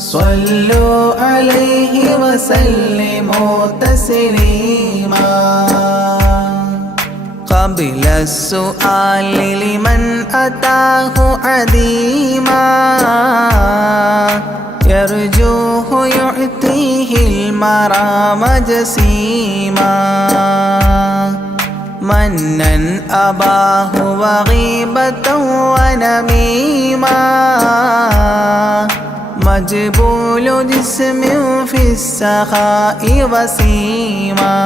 صلوا عليه وسلموا تسليما قبل السؤال لمن أتاه عديما يرجوه يعطيه المرام جسيما منا أباه وغيبة ونميما مجبول جسم في السخاء وسيما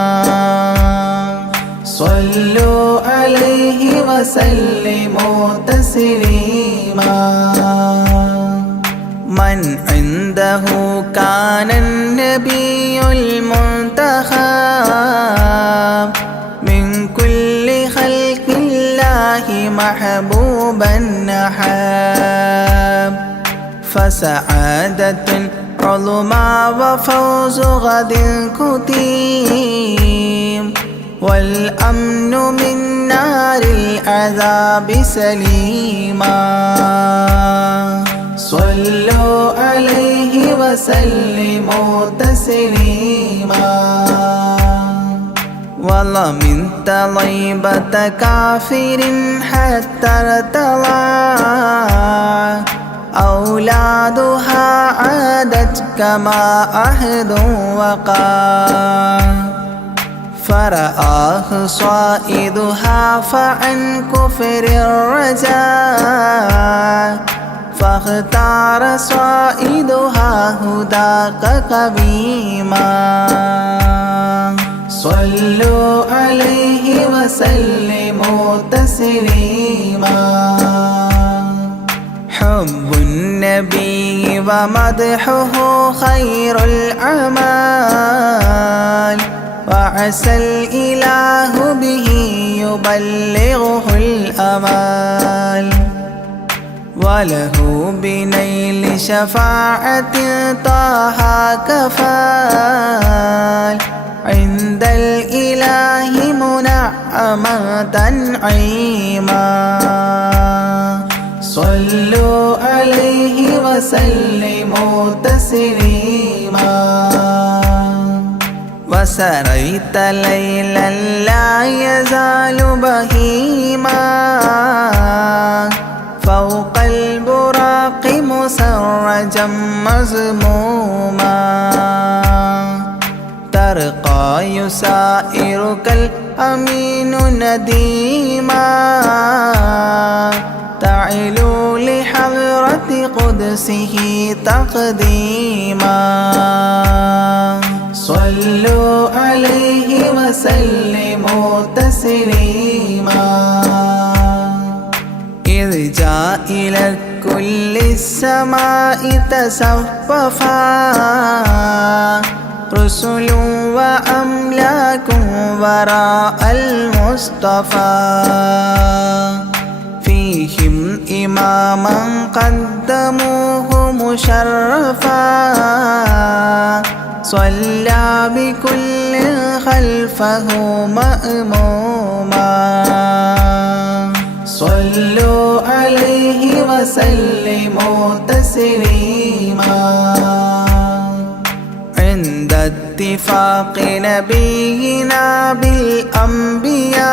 صلوا عليه وسلموا تسليما من عنده كان النبي المنتخب من كل خلق الله محبوبا نحاب فسعادة عظمى وفوز غد كتيم والأمن من نار العذاب سليما صلوا عليه وسلموا تسليما ومن طيبة كافر حتى ارتضى أولادها عادت كما عهد وقع فرآه صائدها فعن كفر الرجاء فاختار صائدها هداك قويما صلوا عليه وسلموا تسليما حب النبي ومدحه خير الأعمال وعسى الإله به يبلغه الأمال وله بنيل شفاعة طه كفال عند الإله منعما تنعيما صلوا عليه وسلموا تسليما وسريت ليلا لا يزال بهيما فوق البراق مسرجا مزموما ترقى يسائرك الأمين نديما تعلو لحضرة قدسه تقديما صلوا عليه وسلموا تسليما إذ جاء إلى كل السماء تصففا رسل وأملاك وراء المصطفى فيهم إماما قدموه مشرفا صلى بكل خلفه مأموما صلوا عليه وسلموا تسليما عند اتفاق نبينا بالأنبياء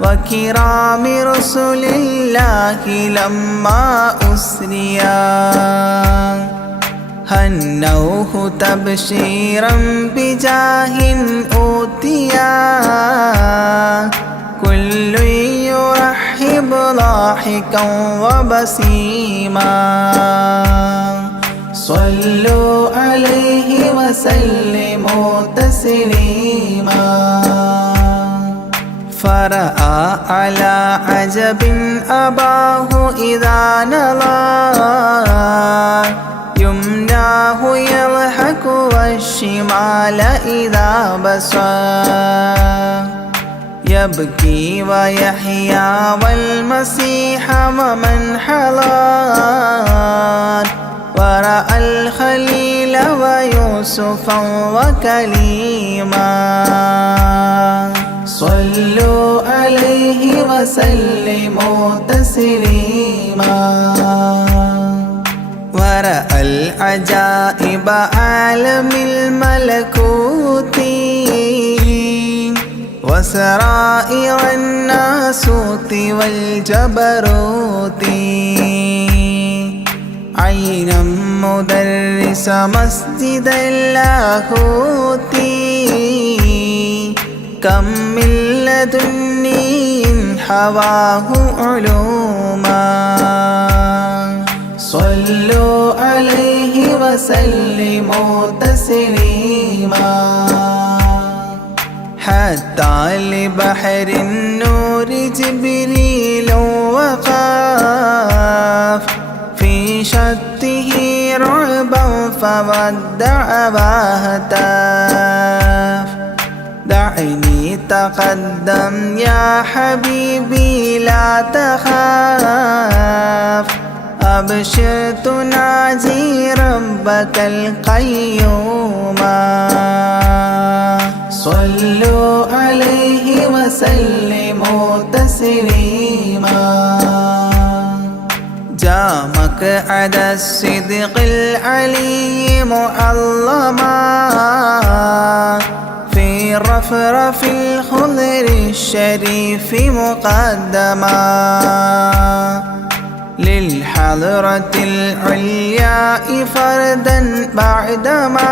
وكرام رسل الله لما أسريا هنوه تبشيرا بجاه أوتيا كل يرحب ضاحكا وبسيما صلوا عليه وسلموا تسليما فرأى على عجب أباه إذا نظر يمناه يضحك والشمال إذا بصر يبكي ويحيى والمسيح ومن حضر ورأى الخليل ويوسفا وكليما صلوا عليه وسلموا تسليما ورأى العجائب عالم الملكوت وسرائر الناسوت والجبروت عينا مدرس مسجد اللاهوت كم من لدني حواه علوما صلوا عليه وسلموا تسليما حتى لبحر النور جبريل وقاف في شته رعبا فودع وهتاف دعني تقدم يا حبيبي لا تخاف أبشر تناجي ربك القيوم صلوا عليه وسلموا تسليما جاء مقعد الصدق العلي معظما في رفرف الخضر الشريف مقدما للحضرة العلياء فردا بعدما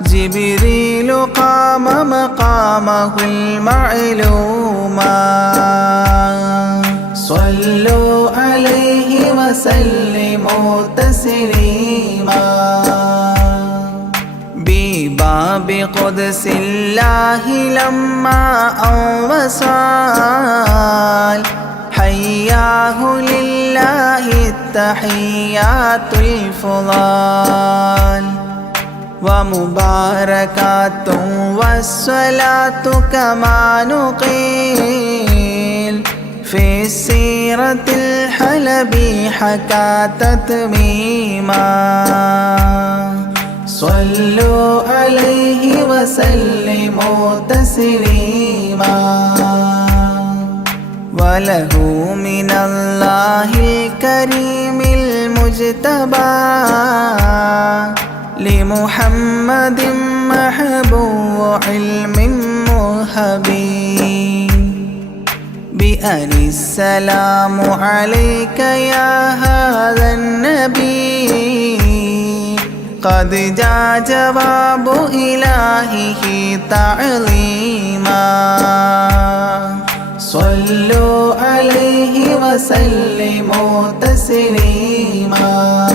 جبريل قام مقامه المعلوما صلوا عليه وسلموا تسليما بباب قدس الله لما أوصال حياه لله التحيات الفضال ومباركات والصلاة كما نقيل في السيرة الحلبي حكى تتميما صلوا عليه وسلموا تسليما وله من الله الكريم المجتبى لمحمد محبوب علم مهبي بأن السلام عليك يا هذا النبي قد جاء جواب إلهه تعظيما صلوا عليه وسلموا تسليما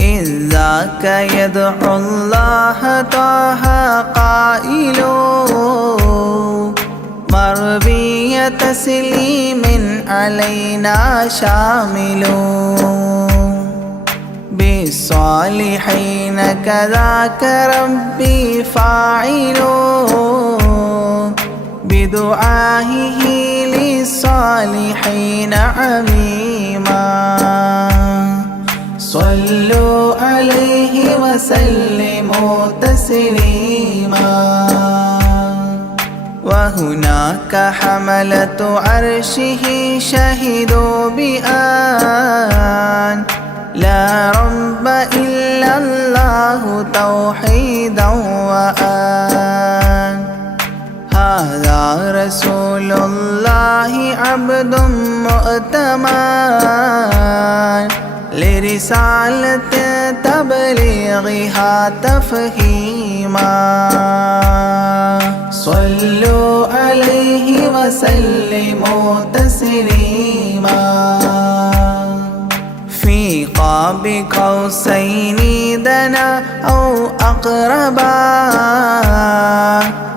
إذ ذاك يدعو الله طه قائل مربي تسليم علينا شامل بالصالحين كذاك ربي فاعل بدعائه للصالحين عميما صلوا عليه وسلموا تسليما وهناك حملة عرشه شهدوا بأن لا رب إلا الله توحيدا وأن هذا رسول الله عبد مؤتمن رسالة تبليغها تفهيما صلوا عليه وسلموا تسليما في قاب قوسين دنا أو أقربا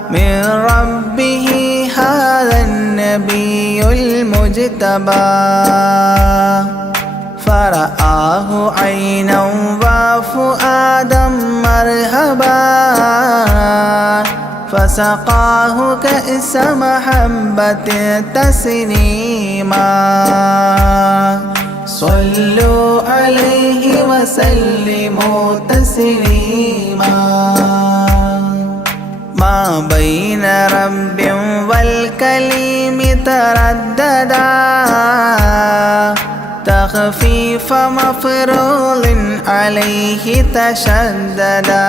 من ربه هذا النبي المجتبى فرآه عينا وفؤادا مرهبا فسقاه كأس محبة تسنيما صلوا عليه وسلموا تسليما ما بين رب والكليم ترددا تخفيف مفروض عليه تشددا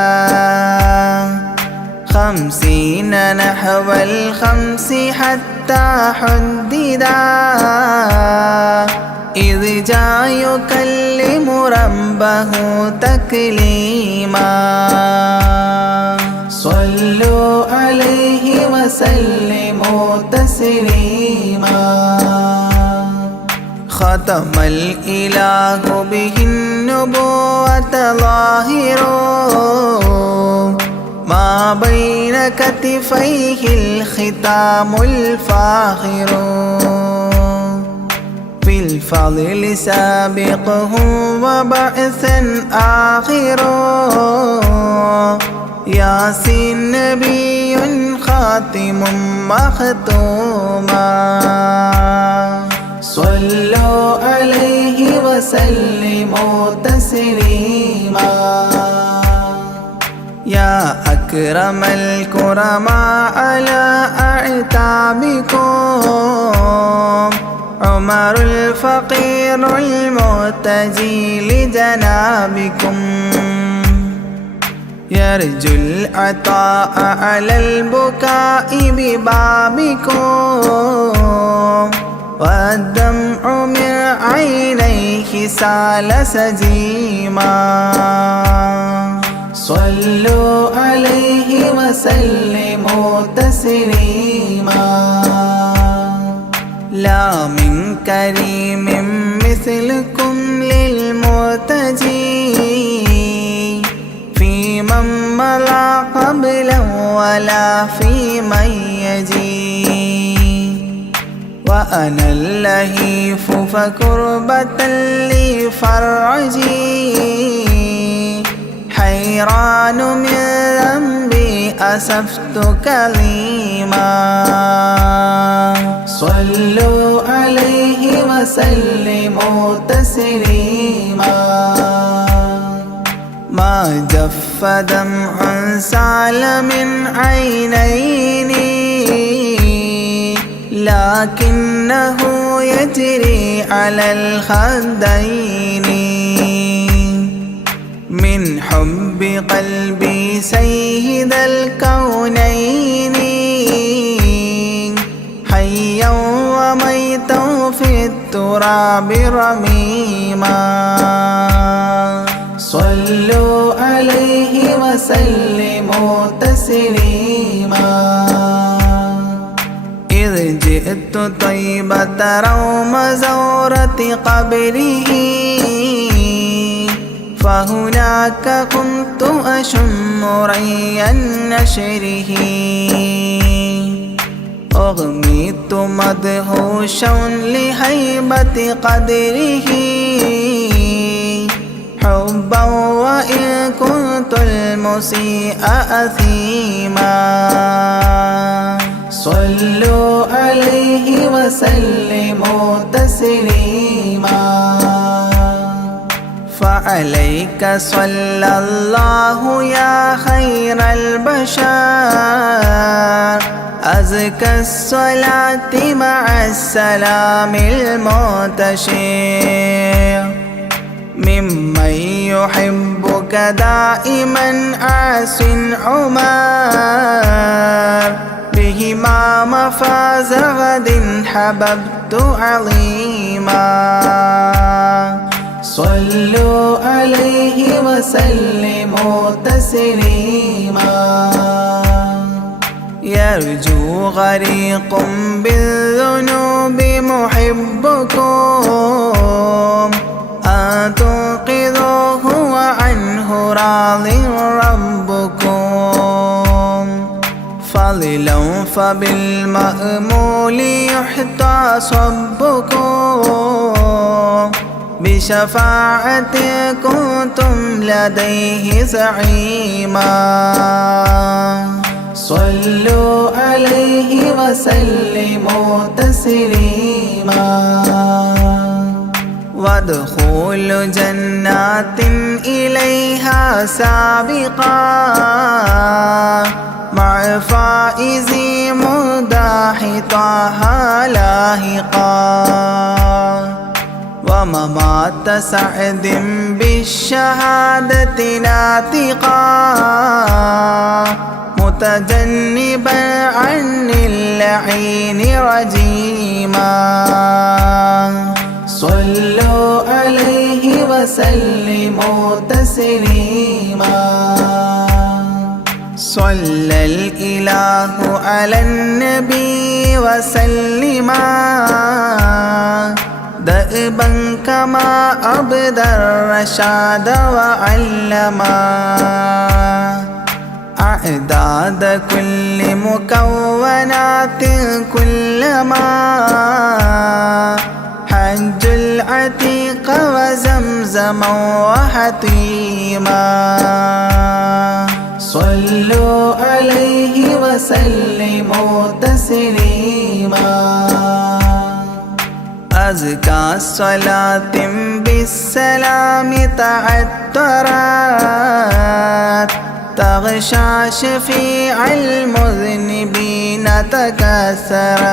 50 نحو 5 حتى حددا إذ جاء يكلم ربه تكليما صلوا عليه وسلموا تسليما ختم الإله به النبوة ظاهر ما بين كتفيه الختام الفاخر في الفضل سابقه وبعثا آخر ياسين نبي خاتم مختوما صلوا عليه وسلموا تسليما يا أكرم الكرماء على أعتابكم عمر الفقير المرتجي لجنابكم يرجو العطاء على البكاء ببابكم والدمع من عينيه سال سجيما صلوا عليه وسلموا تسليما لا من كريم مثلكم للمرتجي في من مضى قبلا ولا في من يجي وأنا اللهيف فكربة لي فرجي حيران من ذنبي أسفت كليما صلوا عليه وسلموا تسليما ما جف دمع سال من عينيني لكنه يجري على الخدين من حب قلبي سيد الكونين حيا وميتا في التراب رميما صلوا عليه وسلموا تسليما إذ جئت طيبة روم زورة قبره فهناك كنت أشم ري نشره أغميت مدهوشا لهيبة قدره حبا وإن كنت المسيء أثيما صلوا عليه وسلموا تسليما فعليك صلى الله يا خير البشر أزكى الصلاة مع السلام المنتشر ممن يحبك دائما عاص عمر بهما مفاز غد حببت عظيما صلوا وسلموا تسليما يرجو غريق بالذنوب محبكم أن تنقذوه وعنه راض ربكم فضلا فبالمأمول يحتى صبكم بشفاعة كنتم لديه زعيما صلوا عليه وسلموا تسليما وادخول جنات إليها سابقا مع فائز مداح طه لاحقا وممات سعد بالشهادة ناطقا متجنبا عن اللعين رجيما صلوا عليه وسلموا تسليما صلى الإله على النبي وسلما دأبا كما أبدى الرشاد وعلما أعداد كل مكونات كلما حج العتيق وزمزما وحطيما صلوا عليه وسلموا تسليما أزكى صلاة بالسلام تعطرت تغشى شفيع المذنبين تكسرت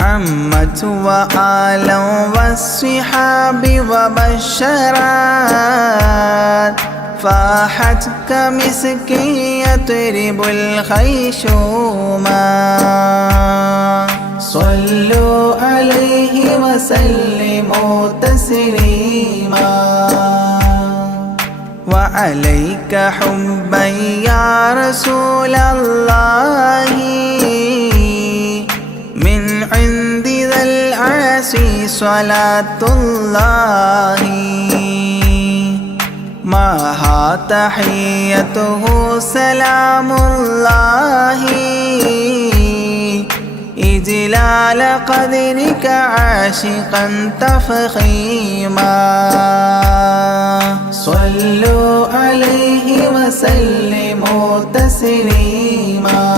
عمت وآلا والصحاب وبشرت فاحت كمسك يطرب الخيشوما صلوا عليه وسلموا تسليما وعليك حبا يا رسول الله من عند ذا العرش صلاة الله معها تحيته سلام الله إجلال قدرك عاشقا تفخيما صلوا عليه وسلموا تسليما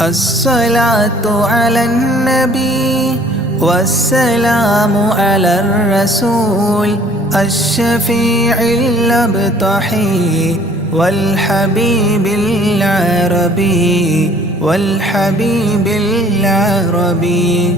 الصلاة على النبي والسلام على الرسول الشفيع الأبطحي والحبيب العربي والحبيب العربي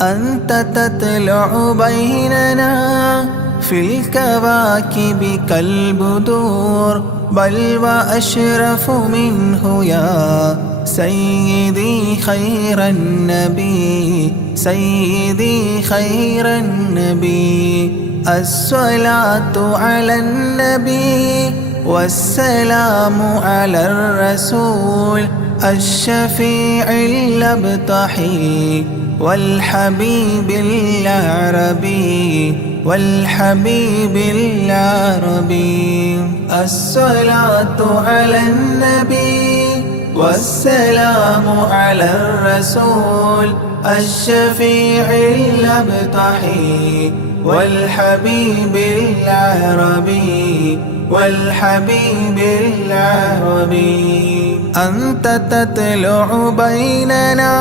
أنت تطلع بيننا في الكواكب كالبدور بل وأشرف منه يا سيدي خير النبي سيدي خير النبي الصلاة على النبي والسلام على الرسول الشفيع الأبطحي والحبيب العربي والحبيب العربي الصلاة على النبي والسلام على الرسول الشفيع الأبطحي والحبيب العربي والحبيب العربي أنت تطلع بيننا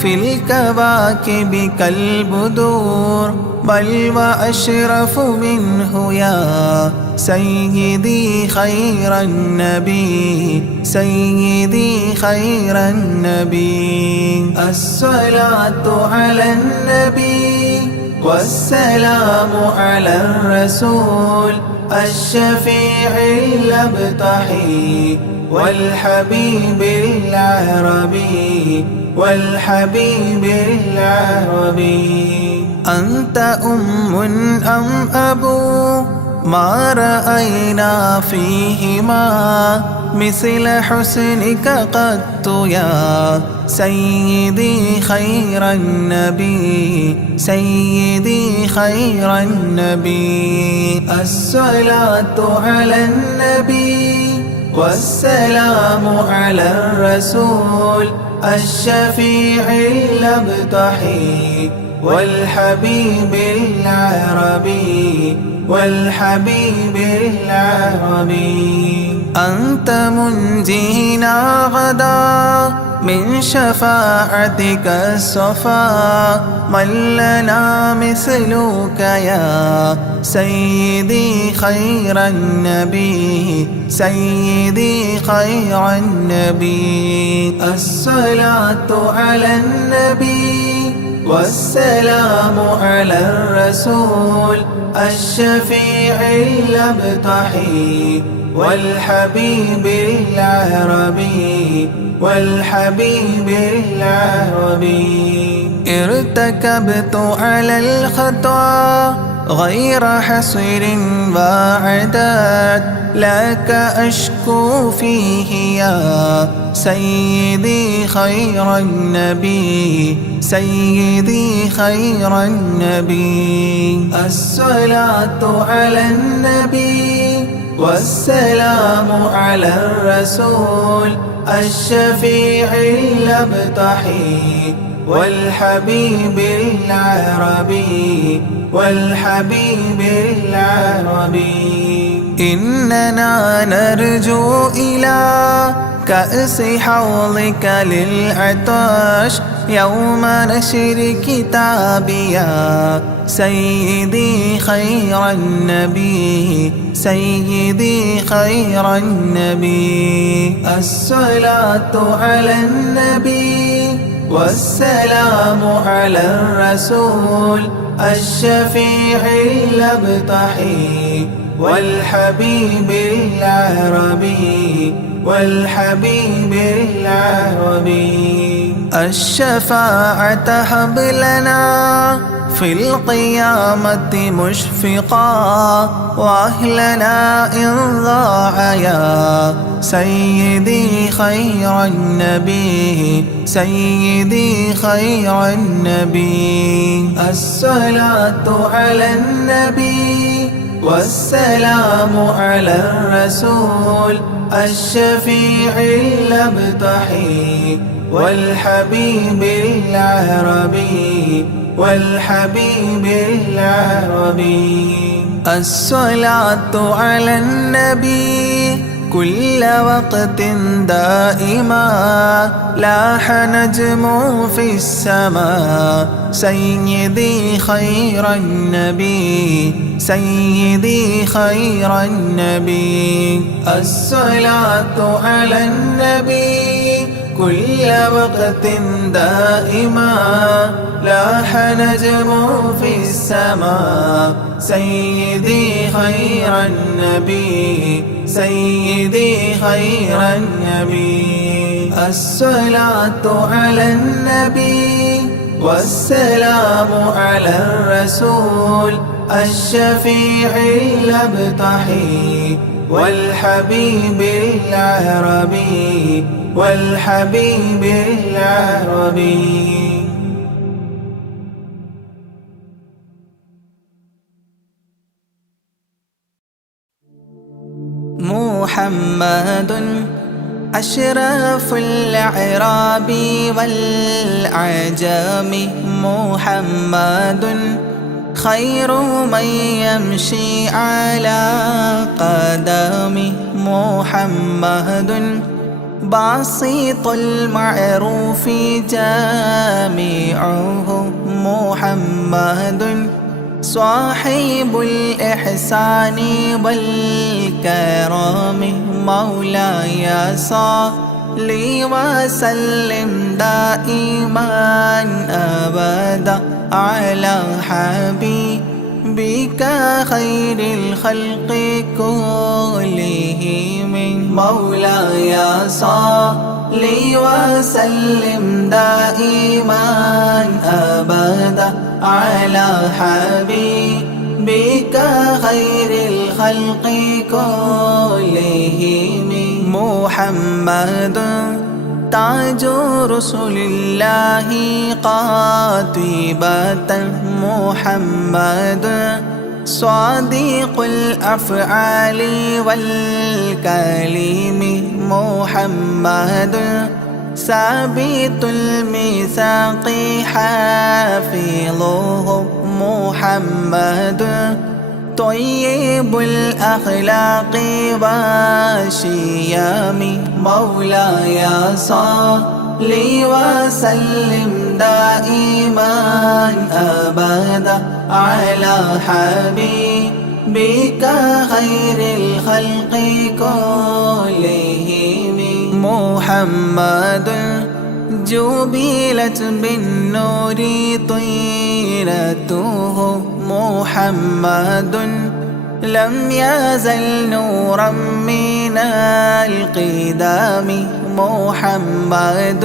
في الكواكب كالبدور بل وأشرف منه يا سيدي خير النبي سيدي خير النبي الصلاة على النبي والسلام على الرسول الشفيع الأبطحي والحبيب العربي والحبيب العربي. أنت أم أم أبو ما رأينا فيهما مثل حسنك قط يا سيدي خير النبي سيدي خير النبي. الصلاة على النبي والسلام على الرسول الشفيع الأبطحي والحبيب العربي والحبيب العربي. أنت منجينا غدا من شفاعتك الصفا من لنا مثلك يا سيدي خير النبي سيدي خير النبي. الصلاة على النبي والسلام على الرسول الشفيع الأبطحي والحبيب العربي والحبيب العربي. ارتكبت على الخطا غير حصر وعداد لك أشكو فيه يا سيدي خير النبي سيدي خير النبي. الصلاة على النبي والسلام على الرسول الشفيع الأبطحي والحبيب العربي والحبيب العربي. إننا نرجو إلى كأس حوضك للعطاش يوم نشر كتابي يا سيدي خير النبي سيدي خير النبي. الصلاة على النبي والسلام على الرسول الشفيع الأبطحي والحبيب العربي والحبيب العربي. الشفاعة هب لنا في القيامة مشفقا وأهلنا إن ضاع يا سيدي خير النبي سيدي خير النبي. الصلاة على النبي والسلام على الرسول الشفيع الأبطحي والحبيب العربي والحبيب العربي. الصلاة على النبي كل وقت دائما لاح نجم في السماء سيدي خير النبي سيدي خير النبي. الصلاة على النبي كل وقت دائما لاح نجم في السماء سيدي خير النبي سيدي خير النبي. الصلاة على النبي والسلام على الرسول الشفيع الأبطحي والحبيب العربي والحبيب العربي. محمد أشرف الأعراب والعجم محمد خير من يمشي على قدمه محمد بسيط المعروف جامعه محمد صاحب الإحسان والكرم مولاي صل وسلم دائما أبدا على حبيبك بك خير الخلق كلهم مولاي صل وسلم دائما أبدا على حبيبك خير الخلق كلهم محمد تاج رسل الله قاطبة محمد صادق الأفعال والكلم محمد ثابت الميثاق حافظه محمد طيب الأخلاق والشيام مولاي صل وسلم دائما أبدا على حبيبك خير الخلق كلهم محمد جبلت بالنور طيرته محمد لم يزل نورا من القدام محمد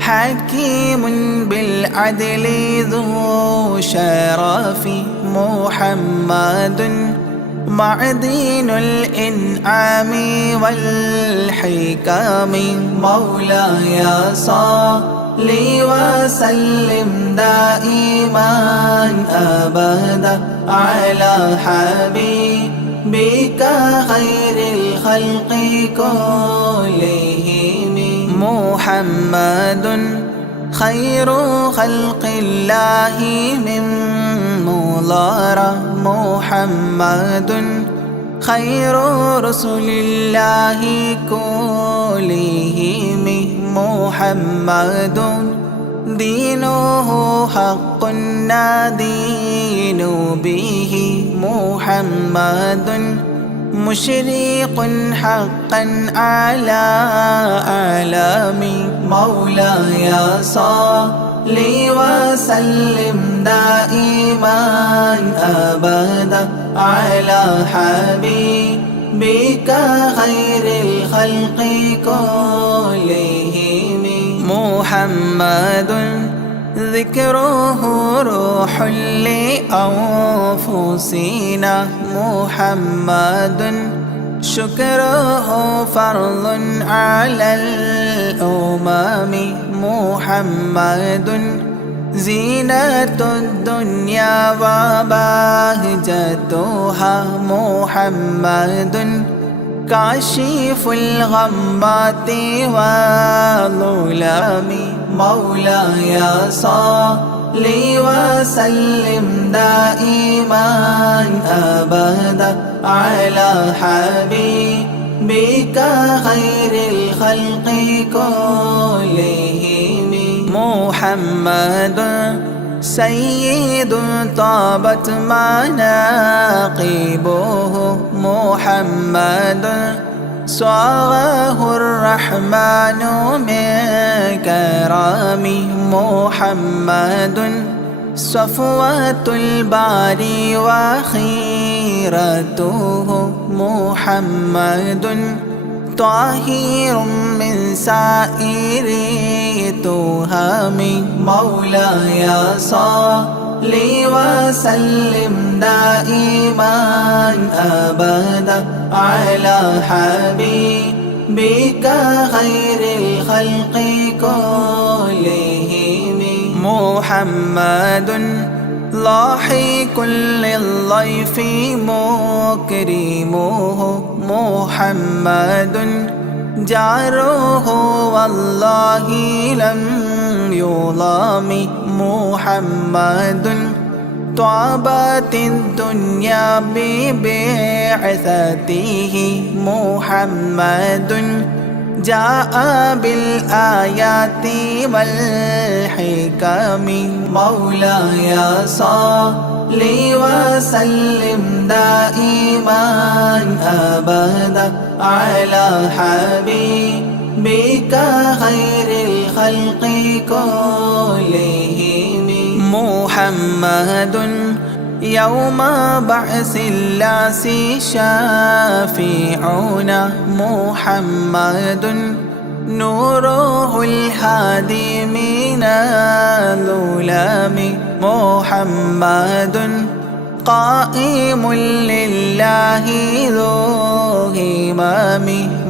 حكيم بالعدل ذو شرف محمد معدن الإنعام والحكام مولاي صل وسلم دائما أبدا على حبيبك خير الخلق كلهم محمد خير خلق الله من مضار محمد خير رسل الله كلهم محمد دينه حق ندين به محمد مشرق حقا على أعلام مولاي صل وسلم دائما أبدا على حبيبك خير الخلق كلهم محمد ذكره روح لأنفسنا محمد شكره فرض على الأمم محمد زينة الدنيا وبهجتها محمد كاشف الغمات والظلام مولاي صل وسلم دائما أبدا على حبيبك خير الخلق كلهم محمد سيد طابت مناقبه محمد صاغه الرحمن من كرم محمد صفوة الباري وخيرته محمد طاهر من سائر تهم مولاي صل وسلم دائما أبدا على حبيبك خير الخلق كلهم محمد لاحق للضيف مكرمه محمد جاره والله لم يظلم محمد طابت الدنيا ببعثته محمد جاء بالآيات والحكم مولاي صل وسلم دائما أبدا على حبيبك خير الخلق كلهم محمد يوم بعث اللاس شافعنا محمد نوره الهادي من الظلام محمد قائم لله ذو همام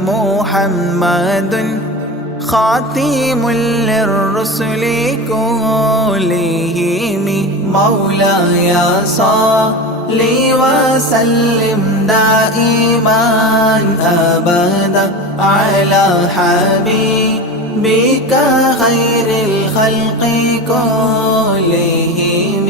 محمد خاتم للرسل كلهم مولاي صل وسلم دائما أبدا على حبيبك خير الخلق كلهم.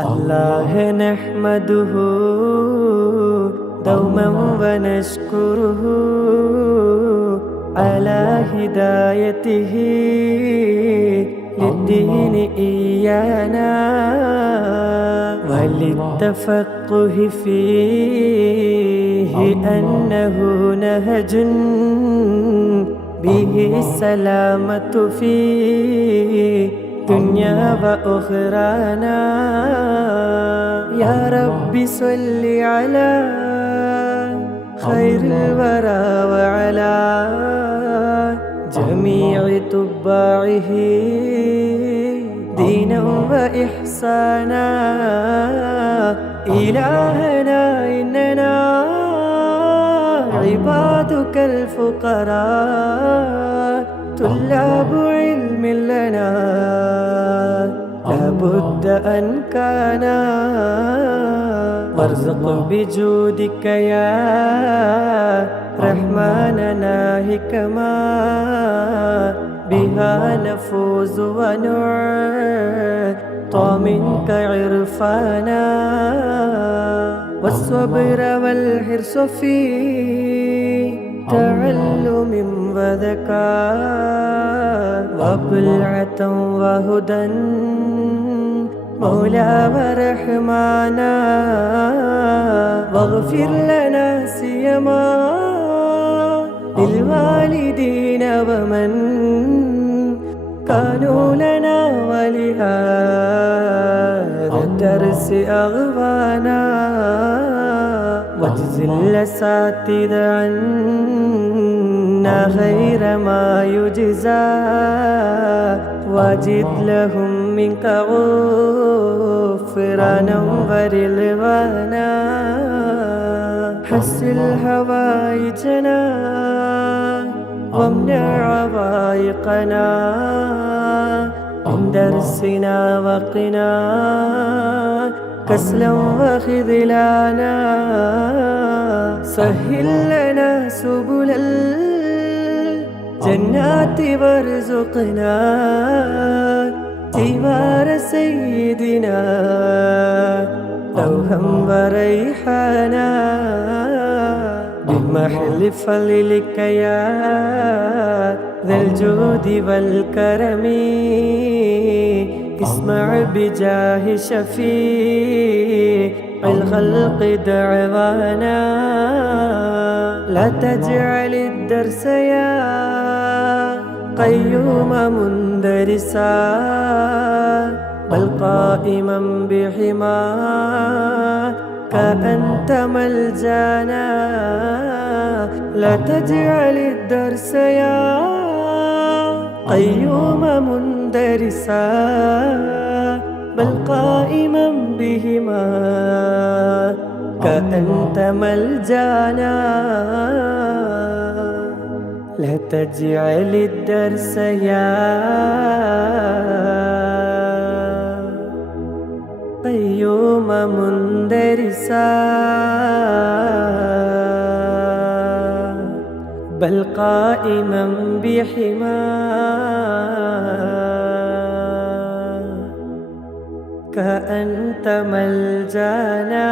الله نحمده دوما ونشكره على هدايته للدين إيانا وللتفقه فيه أنه نهج به السلامة في دنيا وأخرانا. يا رب صل على خير الورى وعلى جميع تباعه دينا وإحسانا. إلهنا إننا عبادك الفقراء طلاب علم لنا لابد أن كان. وارزق بجودك يا رحمننا حكما بها نفوز ونعطى منك عرفانا. والصبر والحرص في تعلم وذكاء وبلعة وهدى مولى ورحمانا. واغفر لنا سيما للوالدين ومن كانوا لنا ولهذا الدرس أغوانا. واجزل الأساتذة عنا خير ما يجزى واجد لهم منك غفرانا ورضوانا. حسن هوائجنا وامنع عوائقنا من درسنا وقنا كسلا وخذلانا. سهل لنا سبل الجنات وارزقنا جوار سيدنا روحا وريحانا. بمحل فضلك يا ذا الجود والكرم اسمع بجاه شفيع الخلق دعوانا. لا تجعل الدرس يا قيوم مندرسا بل قائما بحماك أنت ملجانا. لا تجعل الدرس يا قيوم مندرسا بل قائما بهما كأنت ملجانا. لا تجعل الدرس يا قيوم مندرسا بل قائما بحماك أنت ملجانا.